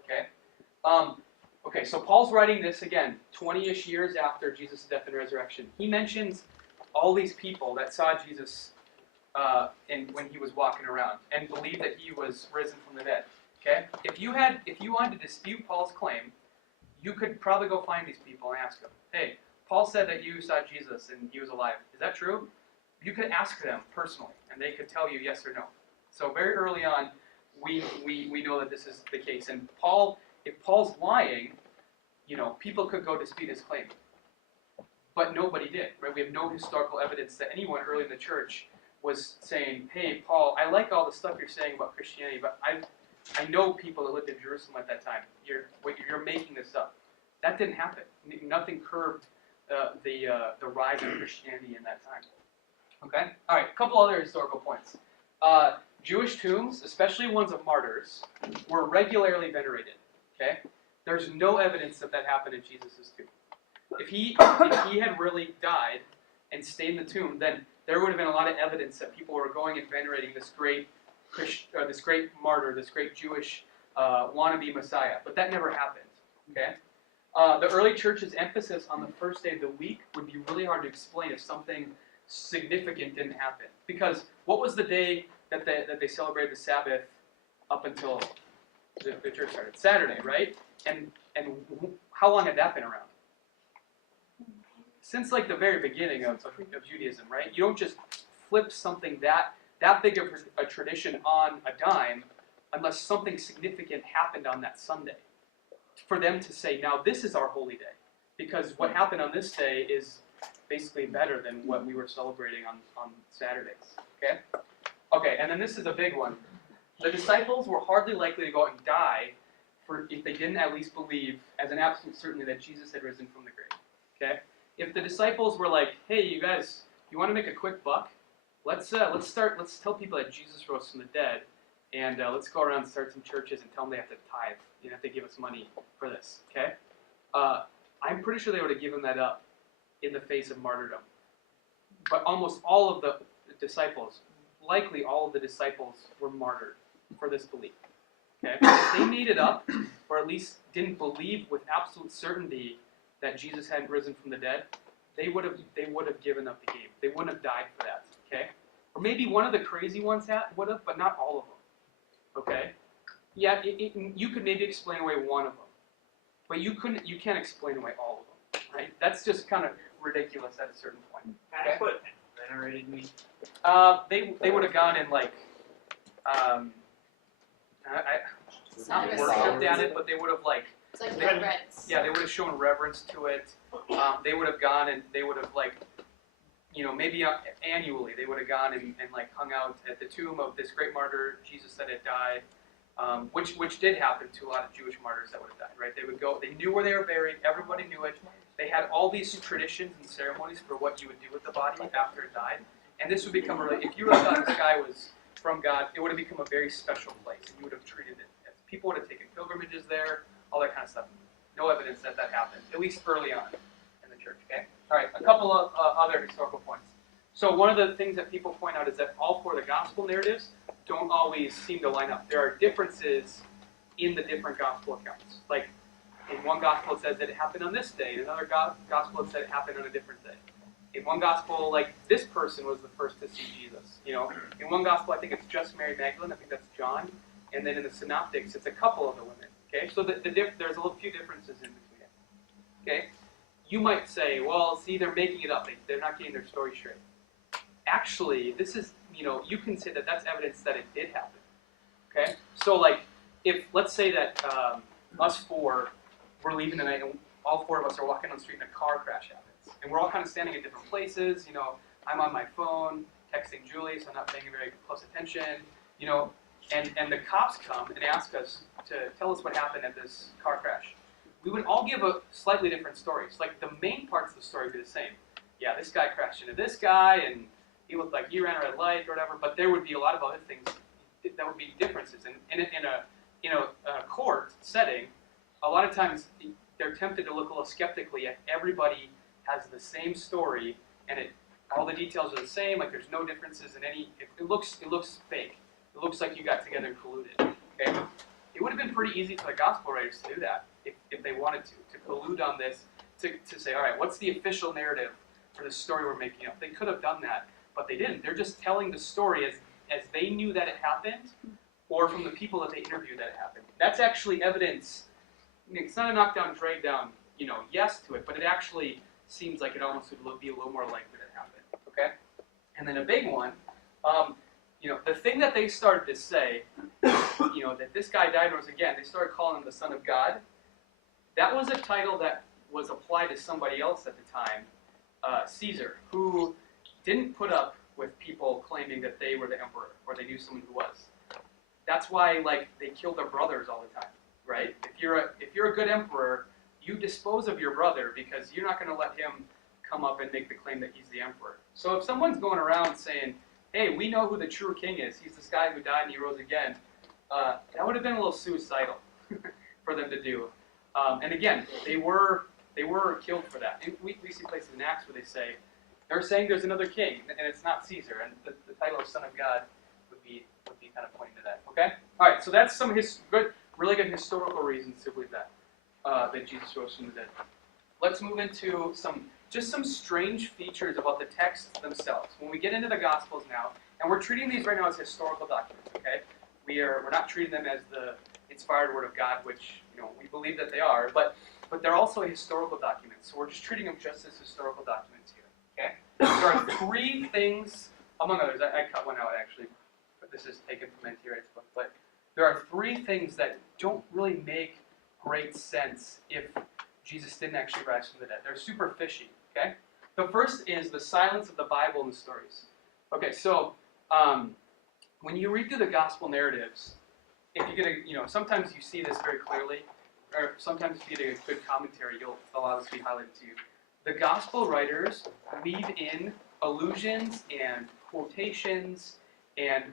Okay, so Paul's writing this again 20-ish years after Jesus' death and resurrection. He mentions all these people that saw Jesus when he was walking around and believed that he was risen from the dead. Okay, if you wanted to dispute Paul's claim, you could probably go find these people and ask them, "Hey, Paul said that you saw Jesus and he was alive. Is that true?" You could ask them personally, and they could tell you yes or no. So very early on, we know that this is the case. And if Paul's lying, people could go dispute his claim. But nobody did, right? We have no historical evidence that anyone early in the church was saying, "Hey, Paul, I like all the stuff you're saying about Christianity, but I know people that lived in Jerusalem at that time. You're making this up." That didn't happen. Nothing curbed the rise of Christianity in that time. Okay? All right, a couple other historical points. Jewish tombs, especially ones of martyrs, were regularly venerated. Okay? There's no evidence that happened in Jesus' tomb. If he had really died and stayed in the tomb, then there would have been a lot of evidence that people were going and venerating this great martyr, this great Jewish wannabe Messiah. But that never happened. Okay? The early church's emphasis on the first day of the week would be really hard to explain if something significant didn't happen. Because what was the day that they celebrated the Sabbath up until the church started? Saturday, right? And how long had that been around? Since like the very beginning of Judaism, right? You don't just flip something that big of a tradition on a dime unless something significant happened on that Sunday. For them to say, now this is our holy day. Because what happened on this day is basically better than what we were celebrating on Saturdays. Okay, and then this is a big one. The disciples were hardly likely to go out and die if they didn't at least believe as an absolute certainty that Jesus had risen from the grave. Okay? If the disciples were like, "Hey, you guys, you want to make a quick buck? Let's tell people that Jesus rose from the dead, and let's go around and start some churches and tell them they have to tithe. You have to give us money for this." Okay? I'm pretty sure they would have given that up in the face of martyrdom. But almost all of the disciples, likely all of the disciples, were martyred for this belief. Okay? If they made it up, or at least didn't believe with absolute certainty that Jesus hadn't risen from the dead, they would have given up the game. They wouldn't have died for that. Okay? Or maybe one of the crazy ones would have, but not all of them. Okay? Yeah, you could maybe explain away one of them, but you can't explain away all of them. Right? That's just kind of ridiculous at a certain point. Can I put venerated me? They would have gone in like not worshipped at it, but they would have like It's like They- reverence. Yeah, they would have shown reverence to it. They would have gone and they would have maybe annually they would have gone and like hung out at the tomb of this great martyr Jesus that had died, which did happen to a lot of Jewish martyrs that would have died. Right? They would go. They knew where they were buried. Everybody knew it. They had all these traditions and ceremonies for what you would do with the body after it died, and this would become if you would have thought this guy was from God, it would have become a very special place, and you would have treated it as people would have taken pilgrimages there, all that kind of stuff. No evidence that happened, at least early on in the church. Okay. All right. A couple of other historical points. So one of the things that people point out is that all four of the gospel narratives don't always seem to line up. There are differences in the different gospel accounts. Like in one gospel it says that it happened on this day. In another gospel it said it happened on a different day. In one gospel, like this person was the first to see Jesus. In one gospel I think it's just Mary Magdalene. I think that's John. And then in the synoptics it's a couple of the women. Okay, so there's a few differences in between it. Okay, you might say, well, see, they're making it up. They're not getting their story straight. Actually, this is, you can say that that's evidence that it did happen. Okay, so like, if let's say that us four we're leaving tonight, and all four of us are walking on the street, and a car crash happens, and we're all kind of standing at different places. I'm on my phone texting Julie, so I'm not paying very close attention. And the cops come and ask us to tell us what happened at this car crash. We would all give a slightly different stories. Like the main parts of the story would be the same. Yeah, this guy crashed into this guy, and he looked like he ran a red light or whatever. But there would be a lot of other things that would be differences. And in a court setting, a lot of times they're tempted to look a little skeptically at everybody has the same story, and all the details are the same. Like there's no differences in any. It looks fake. It looks like you got together and colluded. Okay, it would have been pretty easy for the gospel writers to do that if they wanted to collude on this to say, all right, what's the official narrative for the story we're making up? They could have done that, but they didn't. They're just telling the story as they knew that it happened, or from the people that they interviewed that it happened. That's actually evidence. It's not a knockdown, drag down, yes to it, but it actually seems like it almost would be a little more likely that it happened. Okay, and then a big one. The thing that they started to say, that this guy died and rose again, they started calling him the Son of God. That was a title that was applied to somebody else at the time, Caesar, who didn't put up with people claiming that they were the emperor or they knew someone who was. That's why, they killed their brothers all the time, right? If you're a good emperor, you dispose of your brother because you're not going to let him come up and make the claim that he's the emperor. So if someone's going around saying, hey, we know who the true king is. He's this guy who died and he rose again. That would have been a little suicidal for them to do. And again, they were killed for that. We see places in Acts where they're saying there's another king, and it's not Caesar. And the title of Son of God would be kind of pointing to that. Okay. All right. So that's some really good historical reasons to believe that Jesus rose from the dead. Let's move into some strange features about the texts themselves. When we get into the Gospels now, and we're treating these right now as historical documents, okay? We're not treating them as the inspired Word of God, which we believe that they are, but they're also historical documents. So we're just treating them just as historical documents here, okay? There are three things, among others. I cut one out actually, but this is taken from N.T. Wright's book. But there are three things that don't really make great sense if Jesus didn't actually rise from the dead. They're super fishy. Okay? The first is the silence of the Bible and the stories. Okay, so when you read through the gospel narratives, if you get sometimes you see this very clearly, or sometimes if you get a good commentary, you'll allow this to be highlighted to you. The gospel writers weave in allusions and quotations and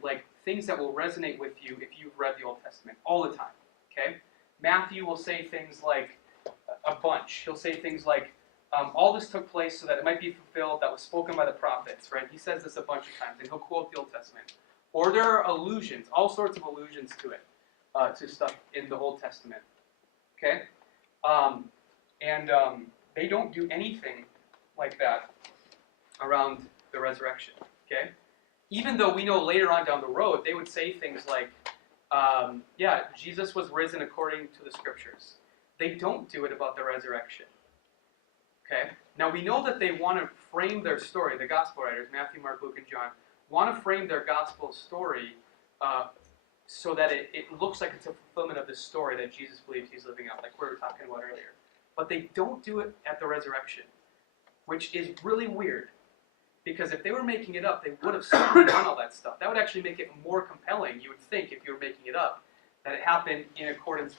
things that will resonate with you if you've read the Old Testament all the time. Okay? Matthew will say things like a bunch. He'll say things like, all this took place so that it might be fulfilled that was spoken by the prophets, right? He says this a bunch of times, and he'll quote the Old Testament. Or there are allusions, all sorts of allusions to it, to stuff in the Old Testament. Okay? They don't do anything like that around the resurrection. Okay? Even though we know later on down the road, they would say things like, Jesus was risen according to the Scriptures. They don't do it about the resurrection. Okay? Now we know that they want to frame their story, the gospel writers, Matthew, Mark, Luke, and John, want to frame their gospel story so that it looks like it's a fulfillment of the story that Jesus believes he's living out, like we were talking about earlier. But they don't do it at the resurrection, which is really weird. Because if they were making it up, they would have certainly done all that stuff. That would actually make it more compelling, you would think, if you were making it up, that it happened in accordance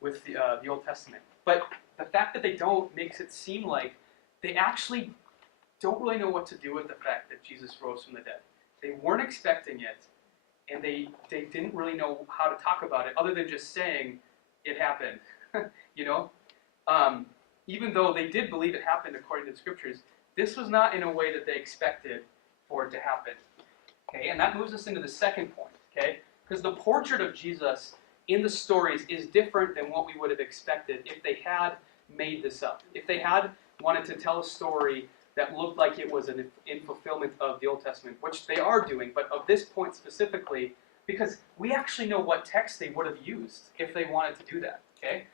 with the Old Testament. But the fact that they don't makes it seem like they actually don't really know what to do with the fact that Jesus rose from the dead. They weren't expecting it, and they didn't really know how to talk about it, other than just saying it happened. Even though they did believe it happened according to the Scriptures, this was not in a way that they expected for it to happen. Okay, and that moves us into the second point. Okay, because the portrait of Jesus in the stories is different than what we would have expected if they had made this up. If they had wanted to tell a story that looked like it was in fulfillment of the Old Testament, which they are doing, but of this point specifically, because we actually know what text they would have used if they wanted to do that. Okay,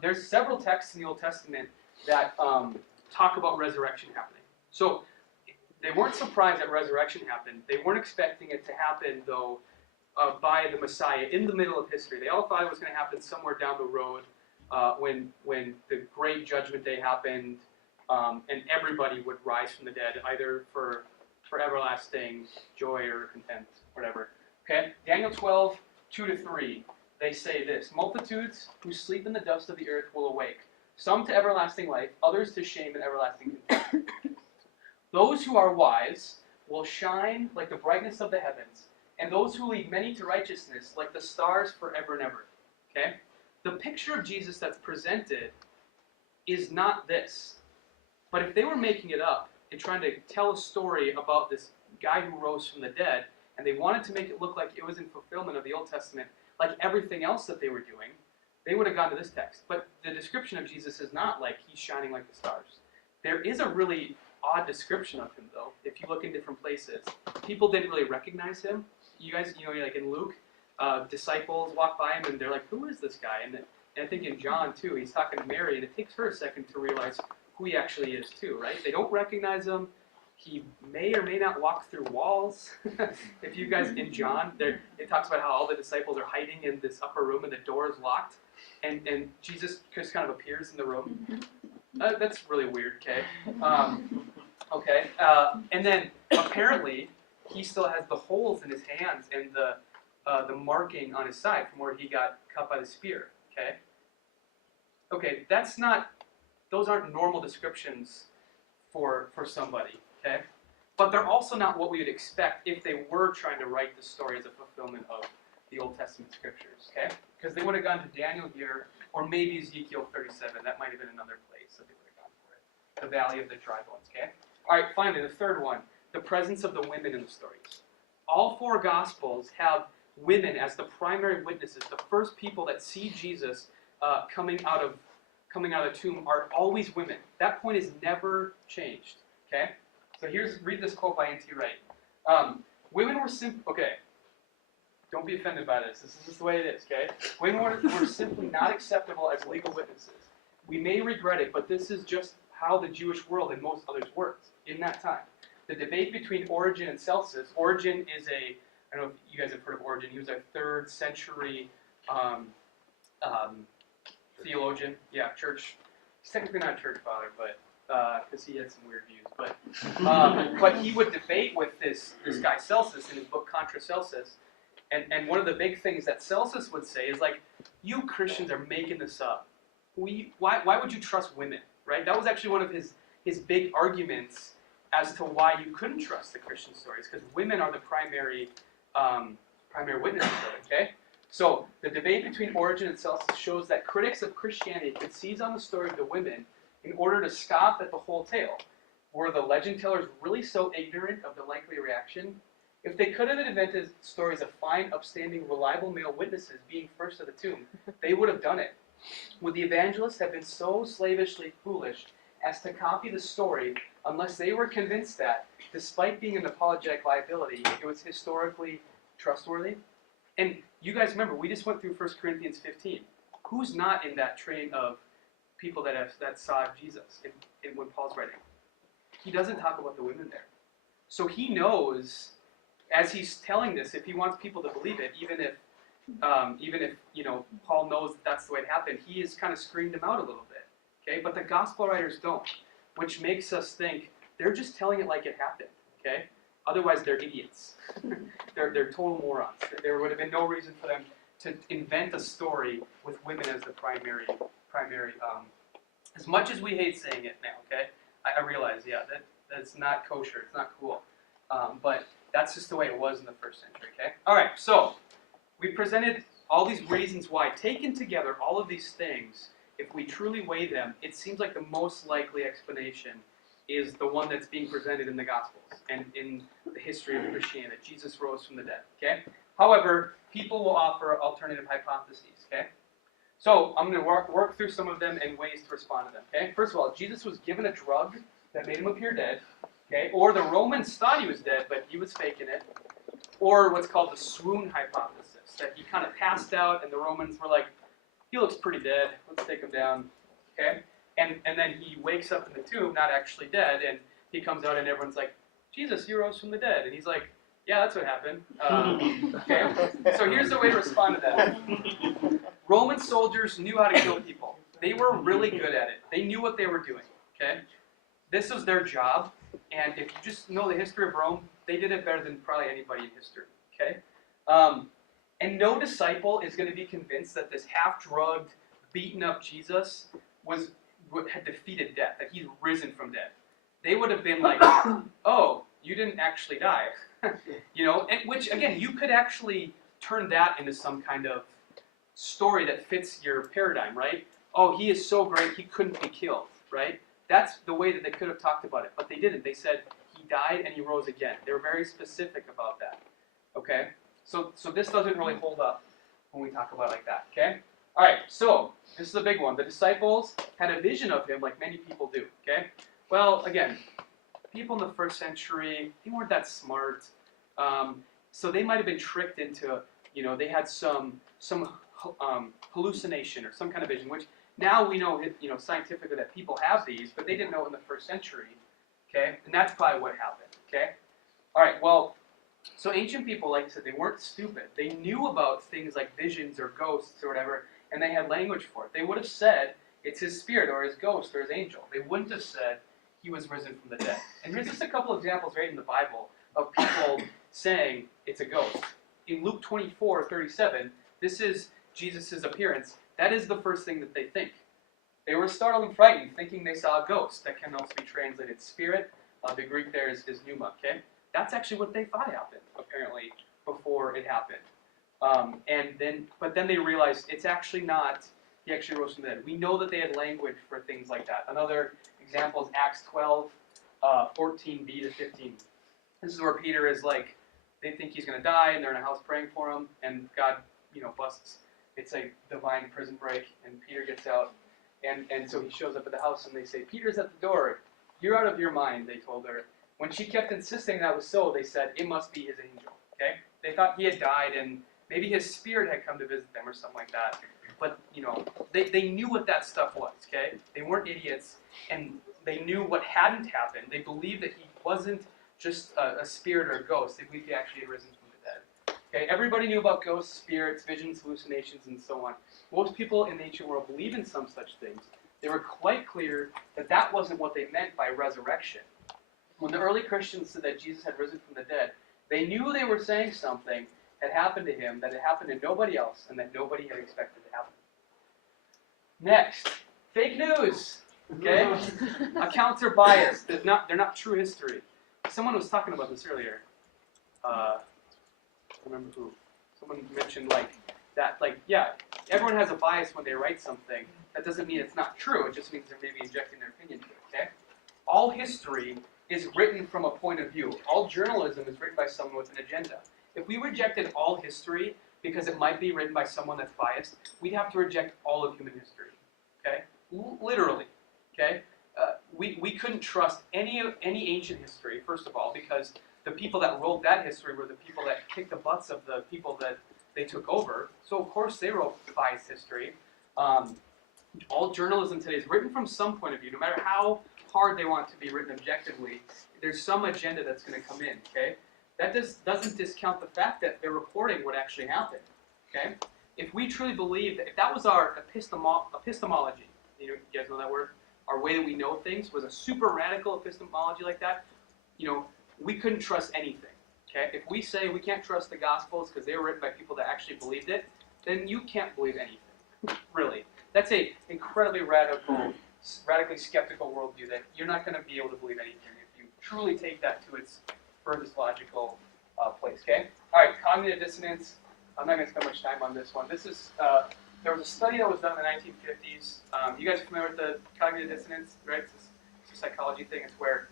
there's several texts in the Old Testament that talk about resurrection happening. So they weren't surprised that resurrection happened. They weren't expecting it to happen, though, by the Messiah in the middle of history. They all thought it was going to happen somewhere down the road when the great judgment day happened, and everybody would rise from the dead, either for everlasting joy or content, whatever. Okay, Daniel 12, 2-3, they say this: multitudes who sleep in the dust of the earth will awake, some to everlasting life, others to shame and everlasting contempt. Those who are wise will shine like the brightness of the heavens, and those who lead many to righteousness like the stars forever and ever. Okay? The picture of Jesus that's presented is not this. But if they were making it up and trying to tell a story about this guy who rose from the dead, and they wanted to make it look like it was in fulfillment of the Old Testament, like everything else that they were doing, they would have gone to this text. But the description of Jesus is not like he's shining like the stars. There is a really odd description of him, though. If you look in different places, people didn't really recognize him. You guys, like in Luke, disciples walk by him and they're like, "Who is this guy?" And I think in John too, he's talking to Mary, and it takes her a second to realize who he actually is too, right? They don't recognize him. He may or may not walk through walls. If you guys in John, it talks about how all the disciples are hiding in this upper room and the door is locked, and Jesus just kind of appears in the room. That's really weird. Okay. And then apparently he still has the holes in his hands and the marking on his side from where he got cut by the spear. Okay. Okay, those aren't normal descriptions for somebody. Okay, but they're also not what we would expect if they were trying to write the story as a fulfillment of the Old Testament scriptures. Okay, because they would have gone to Daniel here, or maybe Ezekiel 37. That might have been another place that they would have gone for it. The Valley of the Dry Bones. Okay. All right. Finally, the third one: the presence of the women in the stories. All four Gospels have women as the primary witnesses. The first people that see Jesus coming out of the tomb are always women. That point is never changed. Okay. So read this quote by N.T. Wright. Women were okay. Don't be offended by this. This is just the way it is, okay? Women were simply not acceptable as legal witnesses. We may regret it, but this is just how the Jewish world and most others worked in that time. The debate between Origen and Celsus. Origen is I don't know if you guys have heard of Origen. He was a 3rd century theologian. Yeah, church. He's technically not a church father, but because he had some weird views, but he would debate with this guy Celsus in his book Contra Celsus, and one of the big things that Celsus would say is like, you Christians are making this up. Why would you trust women, right? That was actually one of his big arguments as to why you couldn't trust the Christian stories, because women are the primary witnesses of it. Okay, so the debate between Origen and Celsus shows that critics of Christianity could seize on the story of the women in order to scoff at the whole tale. Were the legend tellers really so ignorant of the likely reaction? If they could have invented stories of fine, upstanding, reliable male witnesses being first to the tomb, they would have done it. Would the evangelists have been so slavishly foolish as to copy the story unless they were convinced that, despite being an apologetic liability, it was historically trustworthy? And you guys remember, we just went through 1 Corinthians 15. Who's not in that train of people that saw Jesus when Paul's writing? He doesn't talk about the women there. So he knows, as he's telling this, if he wants people to believe it, even if even if, Paul knows that that's the way it happened, he has kind of screened them out a little bit. Okay, but the gospel writers don't, which makes us think they're just telling it like it happened. Okay, otherwise they're idiots. they're total morons. There would have been no reason for them to invent a story with women as the primary. As much as we hate saying it now, okay, I realize, that's not kosher. It's not cool, but that's just the way it was in the first century. Okay, all right, so we presented all these reasons why. Taken together, all of these things, if we truly weigh them, it seems like the most likely explanation is the one that's being presented in the Gospels and in the history of Christianity, that Jesus rose from the dead. Okay. However, people will offer alternative hypotheses. Okay. So I'm going to work through some of them and ways to respond to them. Okay. First of all, Jesus was given a drug that made him appear dead. Okay. Or the Romans thought he was dead, but he was faking it. Or what's called the swoon hypothesis, that he kind of passed out and the Romans were like, he looks pretty dead, let's take him down. Okay. And then he wakes up in the tomb, not actually dead, and he comes out and everyone's like, Jesus, you rose from the dead. And he's like, yeah, that's what happened. Okay, so here's the way to respond to that. Roman soldiers knew how to kill people. They were really good at it. They knew what they were doing, okay? This was their job, and if you just know the history of Rome, they did it better than probably anybody in history, okay? And no disciple is going to be convinced that this half-drugged, beaten-up Jesus had defeated death, that he's risen from death. They would have been like, oh, you didn't actually die. And which, again, you could actually turn that into some kind of story that fits your paradigm, right? Oh, he is so great, he couldn't be killed, right? That's the way that they could have talked about it, but they didn't. They said he died and he rose again. They were very specific about that, okay? So this doesn't really hold up when we talk about it like that, okay? All right, so this is a big one. The disciples had a vision of him like many people do, okay? Well, again, people in the first century, they weren't that smart, so they might have been tricked into, they had some hallucination or some kind of vision, which now we know, scientifically that people have these, but they didn't know in the first century, okay? And that's probably what happened, okay? All right, well, so ancient people, like I said, they weren't stupid. They knew about things like visions or ghosts or whatever, and they had language for it. They would have said, it's his spirit or his ghost or his angel. They wouldn't have said he was risen from the dead. And here's just a couple examples right in the Bible of people saying it's a ghost. In Luke 24:37, this is Jesus' appearance. That is the first thing that they think. They were startled and frightened, thinking they saw a ghost. That can also be translated spirit. The Greek there is pneuma, okay? That's actually what they thought happened, apparently, before it happened. But then they realized it's actually not, he actually rose from the dead. We know that they had language for things like that. Another example is Acts 12, 14b to 15. This is where Peter is like, they think he's going to die, and they're in a house praying for him, and God, busts. It's a divine prison break, and Peter gets out, and so he shows up at the house, and they say, Peter's at the door. You're out of your mind, they told her. When she kept insisting that was so, they said, it must be his angel, okay? They thought he had died, and maybe his spirit had come to visit them or something like that. But, they knew what that stuff was, okay? They weren't idiots, and they knew what hadn't happened. They believed that he wasn't just a spirit or a ghost. They believed he actually had risen from the dead. Okay, everybody knew about ghosts, spirits, visions, hallucinations, and so on. Most people in the ancient world believed in some such things. They were quite clear that that wasn't what they meant by resurrection. When the early Christians said that Jesus had risen from the dead, they knew they were saying something had happened to him that had happened to nobody else and that nobody had expected to happen. Next, fake news. Okay, accounts are biased. They're not true history. Someone was talking about this earlier. I don't remember who. Someone mentioned everyone has a bias when they write something. That doesn't mean it's not true. It just means they're maybe injecting their opinion to it. Okay, all history is written from a point of view. All journalism is written by someone with an agenda. If we rejected all history because it might be written by someone that's biased, we'd have to reject all of human history. Okay, literally. Okay, we couldn't trust any ancient history, first of all, because the people that wrote that history were the people that kicked the butts of the people that they took over. So of course they wrote biased history. All journalism today is written from some point of view, no matter how hard they want to be written objectively. There's some agenda that's going to come in. Okay, that doesn't discount the fact that they're reporting what actually happened. Okay? If we truly believe that, if that was our epistemology, you guys know that word? Our way that we know things was a super radical epistemology like that, we couldn't trust anything. Okay? If we say we can't trust the Gospels because they were written by people that actually believed it, then you can't believe anything. Really. That's a incredibly radically skeptical worldview that you're not going to be able to believe anything if you truly take that to its furthest logical place. Okay? All right, cognitive dissonance. I'm not going to spend much time on this one. This is there was a study that was done in the 1950s. You guys are familiar with the cognitive dissonance, right? It's a psychology thing. It's where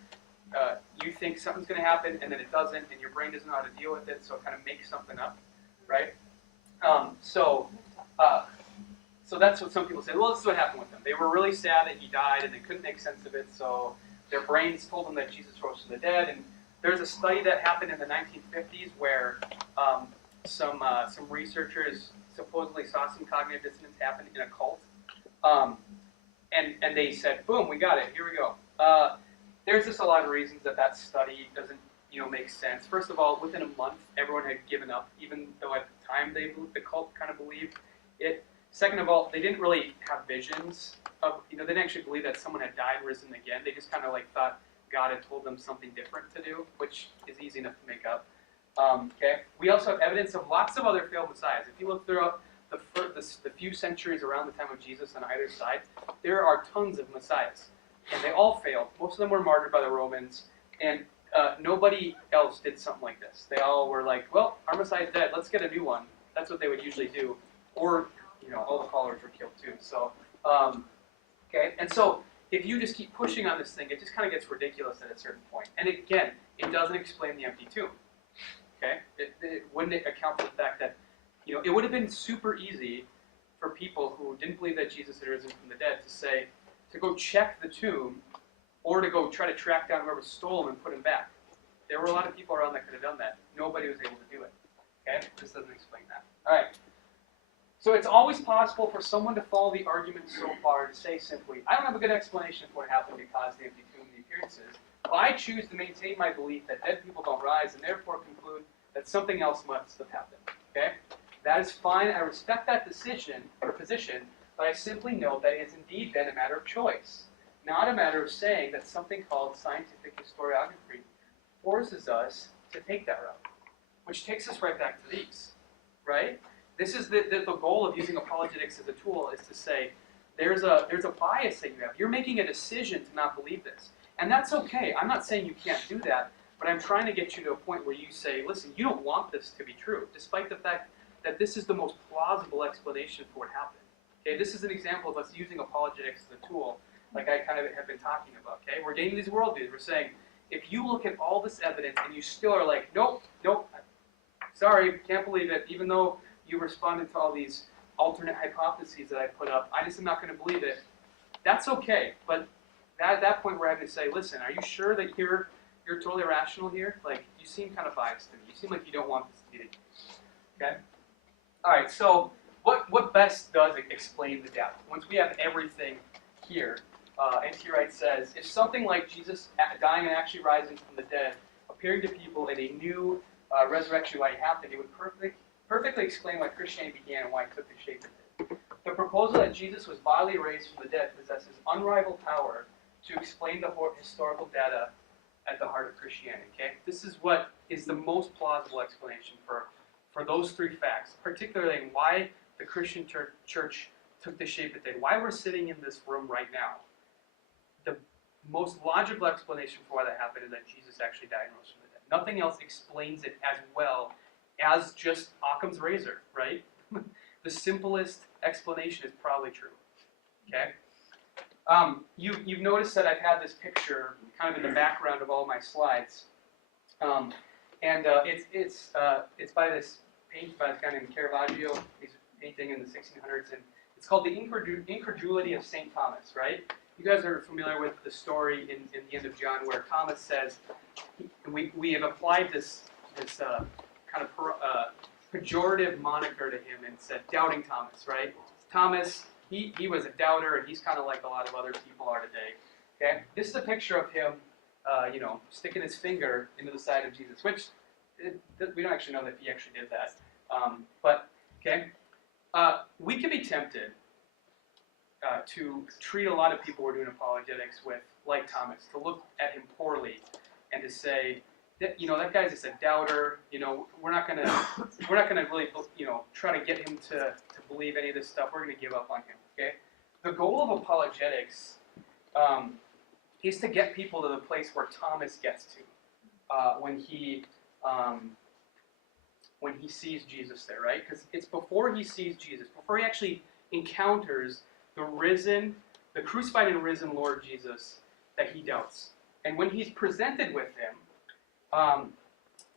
you think something's going to happen and then it doesn't, and your brain doesn't know how to deal with it, so it kind of makes something up, right? So that's what some people say. Well, this is what happened with them. They were really sad that he died, and they couldn't make sense of it, so their brains told them that Jesus rose from the dead. And there's a study that happened in the 1950s where some researchers supposedly saw some cognitive dissonance happen in a cult, and they said, "Boom, we got it. Here we go." There's just a lot of reasons that study doesn't make sense. First of all, within a month, everyone had given up, even though at the time the cult kind of believed it. Second of all, they didn't really have visions of, they didn't actually believe that someone had died and risen again. They just kind of thought God had told them something different to do, which is easy enough to make up. Okay. We also have evidence of lots of other failed messiahs. If you look throughout the few centuries around the time of Jesus on either side, there are tons of messiahs, and they all failed. Most of them were martyred by the Romans, and nobody else did something like this. They all were like, well, our Messiah's dead. Let's get a new one. That's what they would usually do. Or, all the followers were killed too. So, okay. And so, if you just keep pushing on this thing, it just kind of gets ridiculous at a certain point. And again, it doesn't explain the empty tomb. Okay? It wouldn't account for the fact that, it would have been super easy for people who didn't believe that Jesus had risen from the dead to go check the tomb, or to go try to track down whoever stole him and put him back. There were a lot of people around that could have done that. Nobody was able to do it. Okay? This doesn't explain that. All right. So it's always possible for someone to follow the argument so far to say simply, I don't have a good explanation for what happened to cause the empty tomb and the appearances, but I choose to maintain my belief that dead people don't rise, and therefore conclude that something else must have happened. Okay? That is fine. I respect that decision or position, but I simply note that it has indeed been a matter of choice, not a matter of saying that something called scientific historiography forces us to take that route. Which takes us right back to these, right? This is the goal of using apologetics as a tool, is to say, there's a bias that you have. You're making a decision to not believe this. And that's okay. I'm not saying you can't do that, but I'm trying to get you to a point where you say, listen, you don't want this to be true, despite the fact that this is the most plausible explanation for what happened. Okay, this is an example of us using apologetics as a tool, like I kind of have been talking about. Okay, we're getting these worldviews. We're saying, if you look at all this evidence and you still are like, nope, sorry, can't believe it, even though you responded to all these alternate hypotheses that I put up, I just am not going to believe it. That's okay, but at that point we're having to say, listen, are you sure that you're totally rational here? Like, you seem kind of biased to me. You seem like you don't want this to be the case. Okay? All right, so what best does explain the death? Once we have everything here, N.T. Wright says, if something like Jesus dying and actually rising from the dead, appearing to people in a new resurrection why it happened, it would perfectly explain why Christianity began and why it took the shape it did. The proposal that Jesus was bodily raised from the dead possesses unrivaled power to explain the historical data at the heart of Christianity. Okay, this is what is the most plausible explanation for those three facts, particularly why the Christian church took the shape it did, why we're sitting in this room right now. The most logical explanation for why that happened is that Jesus actually died and rose from the dead. Nothing else explains it as well as just Occam's razor, right? The simplest explanation is probably true. Okay? You've noticed that I've had this picture kind of in the background of all my slides, it's by this paint by this guy named Caravaggio. He's painting in the 1600s, and it's called The Incredulity of St. Thomas, right? You guys are familiar with the story in the end of John where Thomas says, we have applied this kind of pejorative moniker to him and said, Doubting Thomas, right? Thomas, he was a doubter, and he's kind of like a lot of other people are today. Okay, this is a picture of him, sticking his finger into the side of Jesus, which we don't actually know that he actually did that. But Okay? We can be tempted to treat a lot of people we're doing apologetics with like Thomas, to look at him poorly and to say, that, that guy's just a doubter. We're not gonna really, try to get him to believe any of this stuff. We're gonna give up on him. Okay? The goal of apologetics is to get people to the place where Thomas gets to when he sees Jesus there, right? Because it's before he sees Jesus, before he actually encounters the crucified and risen Lord Jesus, that he doubts. And when he's presented with him,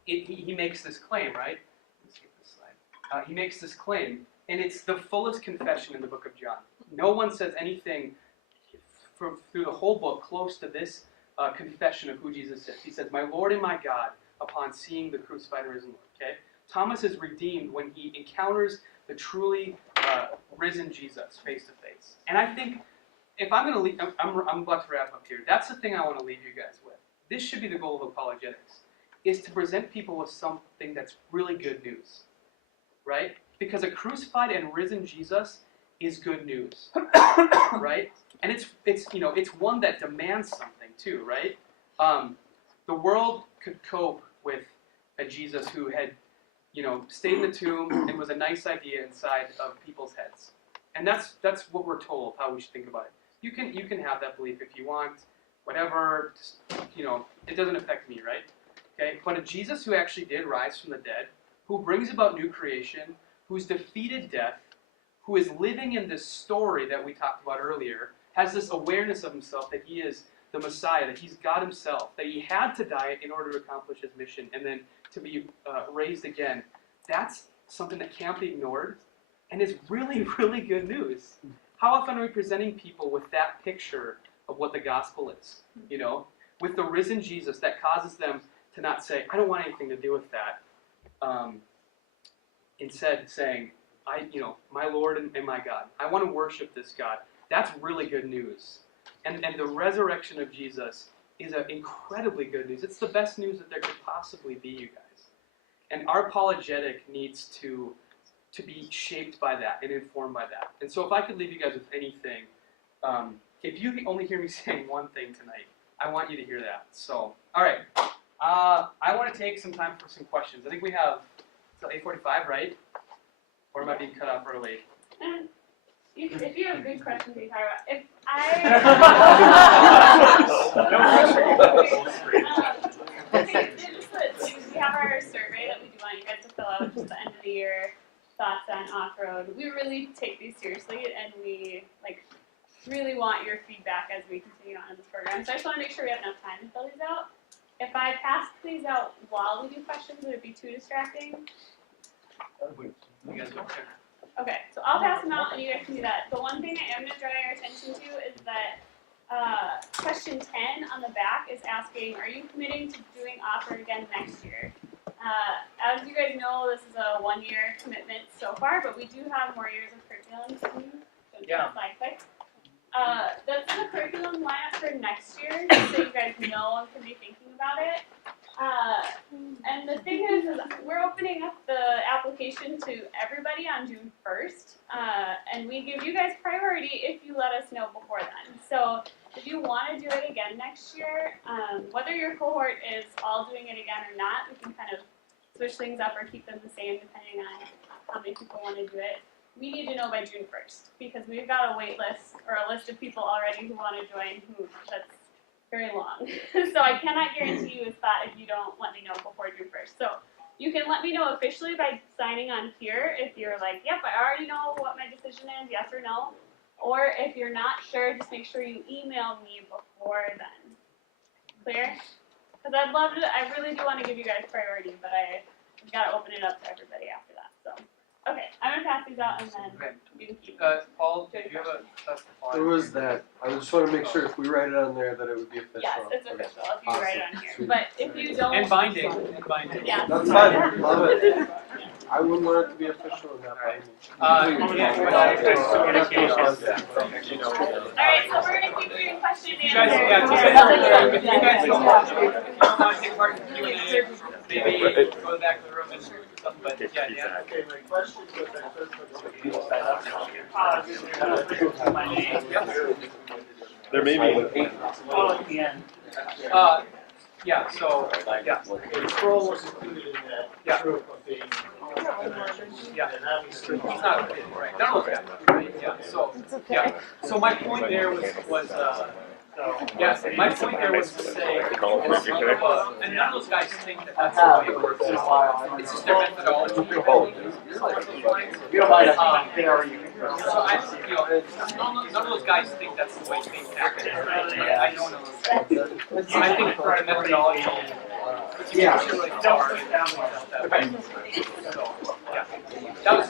he makes this claim, right? Let's skip this slide. He makes this claim, and it's the fullest confession in the book of John. No one says anything through the whole book close to this confession of who Jesus is. He says, "My Lord and my God," upon seeing the crucified and risen Lord. Okay? Thomas is redeemed when he encounters the truly risen Jesus face to face. And I think if I'm going to leave, I'm about to wrap up here. That's the thing I want to leave you guys with. This should be the goal of apologetics, is to present people with something that's really good news, right? Because a crucified and risen Jesus is good news, right? And it's one that demands something too, right? The world could cope with a Jesus who had, stayed in the tomb and was a nice idea inside of people's heads. And that's what we're told how we should think about it. You can have that belief if you want, whatever. Just, it doesn't affect me, right? Okay. But a Jesus who actually did rise from the dead, who brings about new creation, who's defeated death, who is living in this story that we talked about earlier, has this awareness of himself that he is the Messiah, that he's God himself, that he had to die in order to accomplish his mission, and then to be raised again. That's something that can't be ignored, and is really, really good news. How often are we presenting people with that picture of what the gospel is? With the risen Jesus that causes them to not say, "I don't want anything to do with that." Instead saying, my Lord and my God, I want to worship this God. That's really good news. And the resurrection of Jesus is incredibly good news. It's the best news that there could possibly be, you guys. And our apologetic needs to be shaped by that and informed by that. And so if I could leave you guys with anything, if you only hear me saying one thing tonight, I want you to hear that. So, all right. I want to take some time for some questions. I think we have, so 8:45, right? Or am I being cut off early? If you have good questions, you talk about. If we have our survey that we do want you guys to fill out just the end of the year thoughts on off-road. We really take these seriously, and we really want your feedback as we continue on in this program. So I just want to make sure we have enough time to fill these out. If I pass these out while we do questions, would it be too distracting? You guys okay? Okay, so I'll pass them out and you guys can do that. The one thing I am going to draw your attention to is that question 10 on the back is asking, are you committing to doing offer again next year? As you guys know, this is a 1-year commitment so far, but we do have more years of curriculum. Can you show the slide quick? That's the curriculum lineup for next year, so you guys know and can be thinking about it. And the thing is we're opening up the application to everybody on June 1st, and we give you guys priority if you let us know before then. So if you want to do it again next year, whether your cohort is all doing it again or not, we can kind of switch things up or keep them the same depending on how many people want to do it. We need to know by June 1st because we've got a wait list or a list of people already who want to join that's very long. So I cannot guarantee you a spot if you don't let me know before June 1st. So you can let me know officially by signing on here if you're like, yep, I already know what my decision is, yes or no. Or if you're not sure, just make sure you email me before then. Clear? Because I really do want to give you guys priority, but I've got to open it up to everybody after that. So, okay, I'm going to pass these out and then you can keep Paul, do you have a There was that. I just want to make sure if we write it on there that it would be official. Yes, it's official if you write it on here. Sweet. But if you don't... And binding. Yeah. That's fine. Love it. I wouldn't want it to be official and not binding. Alright, so we're going to keep reading question and answer. If you guys don't want to take part in Q&A, maybe go back to the room and something. but yeah, Dan. Okay, my question was that first My name. There may be. Oh, at the end. Yeah, so, yeah. The scroll was included in that Yeah. group of being dimensions. Yeah. And obviously. He's not a kid, right? No, right, yeah, so, yeah. So my point there was yeah, my point there was to say, and none of those guys think that that's the way it works. It's just their methodology. You don't mind So I, none of those guys think that's the way things happen. I know none of those guys. So I think for the methodology, it's usually like, Don't put down. so, yeah. That was